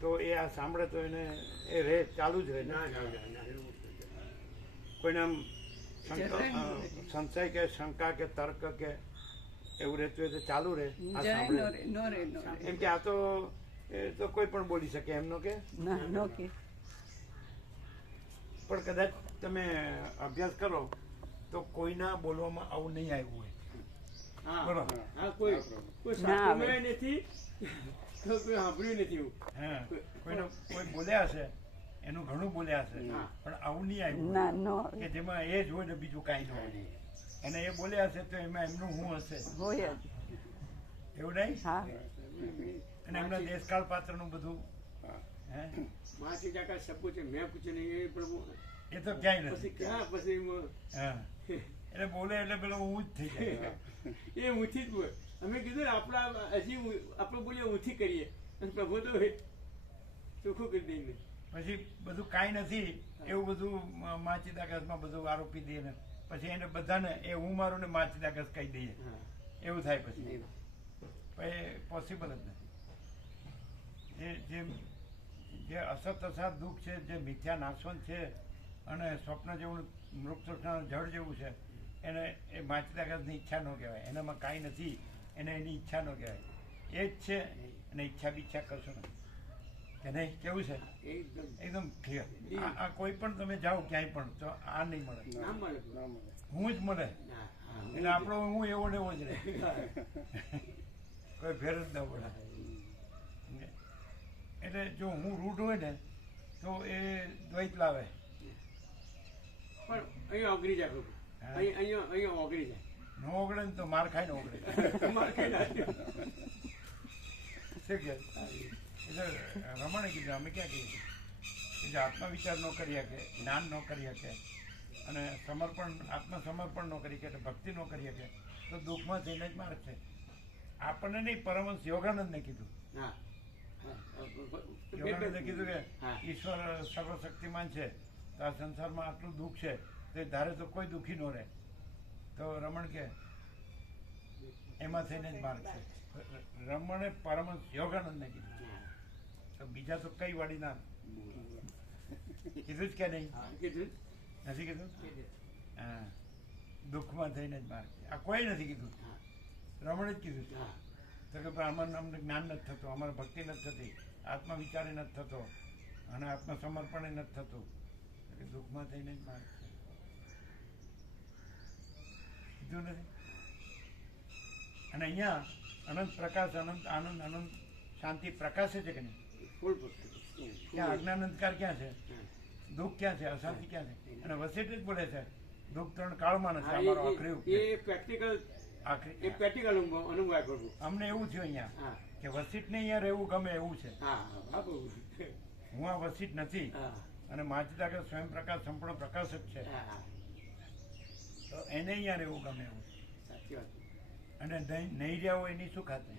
તો એ આ સાંભળે તો એને એ રહે ચાલુ જ રહે. કોઈને આમ સંશય કે શંકા કે તર્ક કે એવું રહેતું હોય તો ચાલુ રહે. એમ કે આ તો કોઈ પણ બોલી શકે એમનો કે પણ કદાચ તમે અભ્યાસ કરો તો કોઈના બોલવામાં આવું નહીં આવ્યું હોય. કોઈ સાંભળ્યું નથી, કોઈ સાંભળ્યું નથી. કોઈ બોલ્યા હશે એનું ઘણું બોલ્યા હશે પણ આવું નહીં આવ્યું કે જેમાં એ જ હોય ને બીજું કાંઈ ન હોય. અને એ બોલ્યા હશે તો એમાં એમનું હું હશે એવું નહીં. અને એમના દેશકાળ પાત્રનું બધું માથી કાકા સબ પૂછે મેં પૂછે નહીં એ પ્રભુ એ તો ક્યાંય નથી. ક્યાં પછી એટલે બોલે એટલે પેલો હું જ થઈ જાય. એ ઊંથી જ બોલે. અમે કીધું ને આપણા હજી આપણે બોલીએ ઊંથી કરીએ અને પ્રભુ તો ચોખ્ખું કરી દઈએ. પછી બધું કાંઈ નથી એવું બધું માચિદાકાશમાં બધું આરોપી દઈએ ને પછી એને બધાને એ હું મારું ને માચિદાકાશ કહી દઈએ એવું થાય. પછી પોસિબલ જ નથી. જે અસત અસાત દુઃખ છે, જે મિથ્યા નાશવંત છે અને સ્વપ્ન જેવું મૃગતૃષ્ણાનું જળ જેવું છે એને એ માચિદાકાશની ઈચ્છા ન કહેવાય. એનામાં કાંઈ નથી એને એની ઈચ્છા ન કહેવાય. એ જ છે અને ઈચ્છા બીચ્છા કરશો ને કે નહીં. કેવું છે એકદમ ક્લિયર. આ કોઈ પણ તમે જાઓ ક્યાંય પણ તો આ નહીં મળે, હું જ મળે. એટલે આપણો હું એવો ને એવો જ રહે, કોઈ ફેર જ ન પડે. એટલે જો હું રૂઢ હોય ને તો એ દ્વૈત લાવે, પણ અહીંયા ઓગળી જાય પ્રભુ, અહીંયા ઓગળી જાય. ન ઓગળે ને તો માર ખાઈને ઓગળે. માર ખાઈને શું કે એટલે રમણે કીધું અમે ક્યાં કહીએ કે જે આત્મવિચાર ન કરી શકે, જ્ઞાન ન કરી શકે અને આત્મસમર્પણ ન કરી શકે, ભક્તિ ન કરી શકે તો દુઃખમાં થઈને જ માર્ગ છે. આપણને નહીં, પરમહંસ યોગાનંદને કીધું. યોગાનંદે કીધું કે ઈશ્વર સર્વશક્તિમાન છે તો આ સંસારમાં આટલું દુઃખ છે તે ધારે તો કોઈ દુઃખી ન રહે. તો રમણ કે એમાં થઈને જ માર્ગ છે. રમણે પરમહંસ યોગાનંદને કીધું. તો બીજા તો કઈ વાળી ના કીધું જ કે નહીં? નથી કીધું? હા, દુઃખમાં થઈને જ માર્ગ છે. આ કોઈ નથી કીધું, રમણે જ કીધું. તો કે પણ અમને જ્ઞાન નથી થતું, અમારે ભક્તિ નથી થતી, આત્મવિચારે નથી થતો અને આત્મસમર્પણે નથી થતું, એટલે દુઃખમાં થઈને જ માર્ગ છે. કીધું નથી? અને અહીંયા અનંત પ્રકાશ, અનંત આનંદ, અનંત શાંતિ પ્રકાશે છે કે નહીં? ક્યાં અજ્ઞાનંદકાર ક્યાં છે? દુઃખ ક્યાં છે? અશાંતિ ક્યાં છે? અને વસેટ જ બોલે છે દુઃખ ત્રણ કાળમાં નથી. અમારો આખરી પ્રેક્ટિકલ અનુભવ કરવું. અમને એવું થયું અહીંયા કે વસીટ ને અહીંયા રહેવું ગમે એવું છે. હું આ વસીટ નથી અને માજી આગળ સ્વયં પ્રકાશ સંપૂર્ણ પ્રકાશ જ છે, તો એને અહીંયા રહેવું ગમે એવું છે. અને નહીં રહ્યા હોય એની શું ખાતે?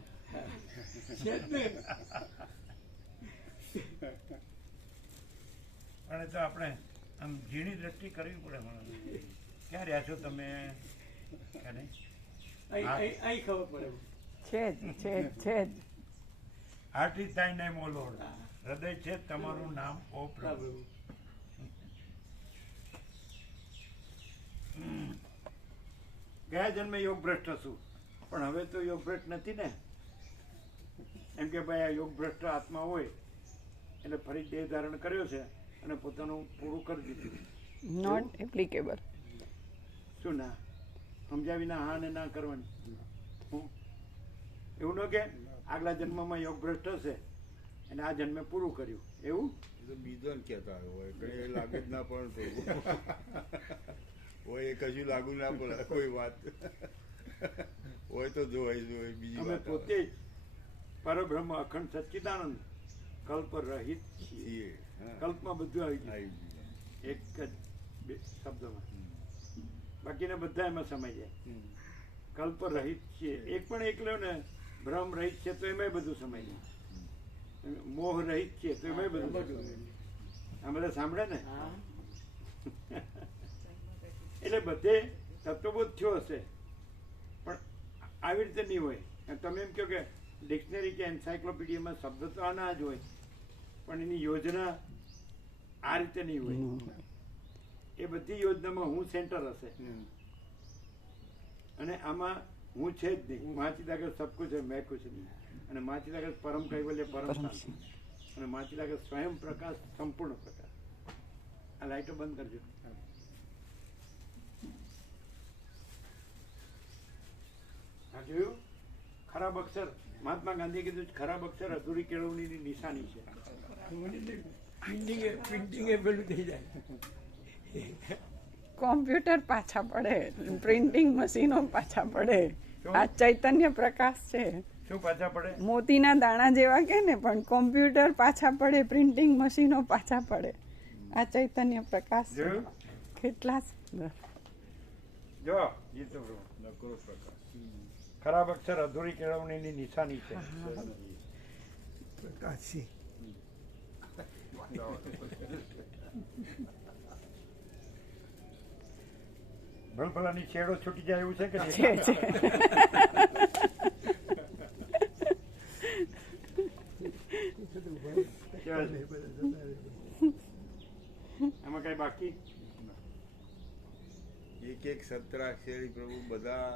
પણ તો આપણે આમ ઝીણી દ્રષ્ટિ કરવી પડે. ક્યાં રહ્યા છો તમે? અહીં ખબર પડે છે. હાર્ટ ઇઝ થાઈ નેમ ઓ લોર્ડ. હૃદય છે તમારું નામ ઓ પ્રભુ. ગયા જન્મે યોગ ભ્રષ્ટ હતું પણ હવે તો યોગ ભ્રષ્ટ નથી ને. એમ કે ભાઈ આ યોગ ભ્રષ્ટ આત્મા હોય એટલે ફરી દેહ ધારણ કર્યો છે અને પોતાનું પૂરું કરી દીધું. Not applicable. શું ના સમજાવીના હા ને ના કરવાની? એવું ન કે આગલા જન્મમાં યોગ ભ્રષ્ટ હશે અને આ જન્મે પૂરું કર્યું એવું? બીજો કહેતા હોય કઈ લાગે જ ના પડે હોય, એ કશું લાગુ ના પડે કોઈ વાત હોય તો જોવાય બીજી અમે પોતે જ પરબ્રહ્મ અખંડ સચ્ચિદાનંદ કલ્પ રહિત છીએ. કલ્પમાં બધું આવી ગયું એક જ શબ્દમાં, બાકીના બધા એમાં સમાઈ જાય. કલ્પ રહિત છીએ, એક પણ એકલો ને ભ્રમ રહિત છે તો એમાં બધું સમાઈ જાય. મોહ રહિત છે તો એમાં બધું. આ બધા સાંભળે ને? એટલે બધે તત્વબોધ થયો હશે પણ આવી રીતે નહીં હોય. તમે એમ કહો કે ડિક્શનરી કે એન્સાયક્લોપીડિયામાં શબ્દ તો આના જ હોય પણ એની યોજના આ રીતે નહીં હોય. એ બધી યોજનામાં હું સેન્ટર હશે અને આમાં હું છે જ નહીં. માચી લાગે સબ કુછ है मैं कुछ नहीं. અને માચી લાગે પરમ કૈવલ્ય પરમ શાંતિ અને માચી લાગે સ્વયં પ્રકાશ સંપૂર્ણ પ્રકાશ. આ લાઈટો બંધ કરજો. આ જોયું? ખરાબ અક્ષર મહાત્મા ગાંધીએ કીધું ખરાબ અક્ષર અધૂરી કેળવણીની નિશાની છે. પ્રિન્ટિંગ એ પેલું થઈ જાય. કોમ્પ્યુટર પાછા પડે, પ્રિન્ટિંગ મશીનો પાછા પડે. આ ચૈતન્ય પ્રકાશ છે. શું પાછા પડે? મોતીના દાણા જેવા કે ને, પણ કોમ્પ્યુટર પાછા પડે, પ્રિન્ટિંગ મશીનો પાછા પડે. આ ચૈતન્ય પ્રકાશ છે. કેટલા સુંદર. જો જીતો નકરો પ્રકાશ. ખરાબ અક્ષર અધૂરી કેળવણીની નિશાની છે. પ્રકાશી ભલભલાની છેડો છૂટી જાય એવું છે કે નહીં? એમાં કઈ બાકી? એક સત્રાક્ષરી પ્રભુ બધા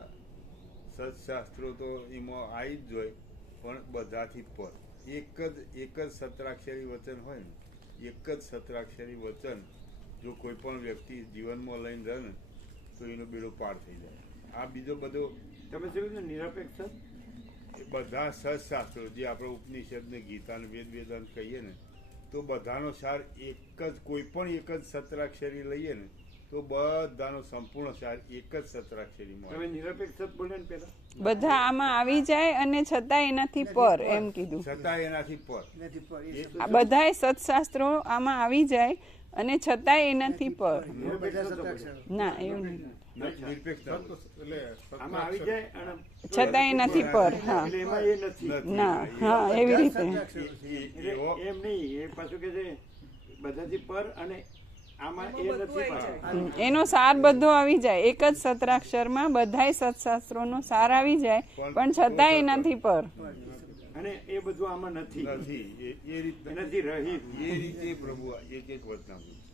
સત્શાસ્ત્રો તો એમાં આવી જ જોઈએ પણ બધાથી પર એક જ સત્રાક્ષરી વચન હોય ને, એક જ સત્રાક્ષરી વચન જો કોઈ પણ વ્યક્તિ જીવનમાં લઈને રહે ને તો એનો બેડો પાર થઈ જાય. આ બીજો બધો તમે શું કીધું નિરપેક્ષ જ? એ બધા સત્શાસ્ત્રો જે આપણે ઉપનિષદ ને ગીતા ને વેદાંત કહીએ ને તો બધાનો સાર એક જ કોઈ પણ એક જ સત્રાક્ષરી લઈએ ને તો બધાનો સંપૂર્ણ સાર એક જ સત્રાક્ષરીમાં તમે નિરપેક્ષ જ બોલ્યા ને પેલા બધા આમાં આવી જાય અને છતાં એનાથી પર એમ કીધું. છતાં એનાથી પર આ બધાય સત્શાસ્ત્રો આમાં આવી જાય અને છતાં એનાથી પર. ના એવું નહીં. નિરપેક્ષ આમાં આવી જાય અને છતાં એનાથી પર. હા એટલે એમાં એ નથી. ના હા એવી રીતે. એટલે એમ નહીં, એ પાછું કે છે બધાથી પર અને આમાં એ નથી પાછું. એનો સાર બધો આવી જાય એક જ સત્રાક્ષરમાં બધાય સત્શાસ્ત્રોનો સાર આવી જાય પણ છતાં એનાથી પર. અને એ બધું આમાં નથી નથી એ રીતે એનાથી રહિત. એ રીતે પ્રભુ એક એક વચનામૃત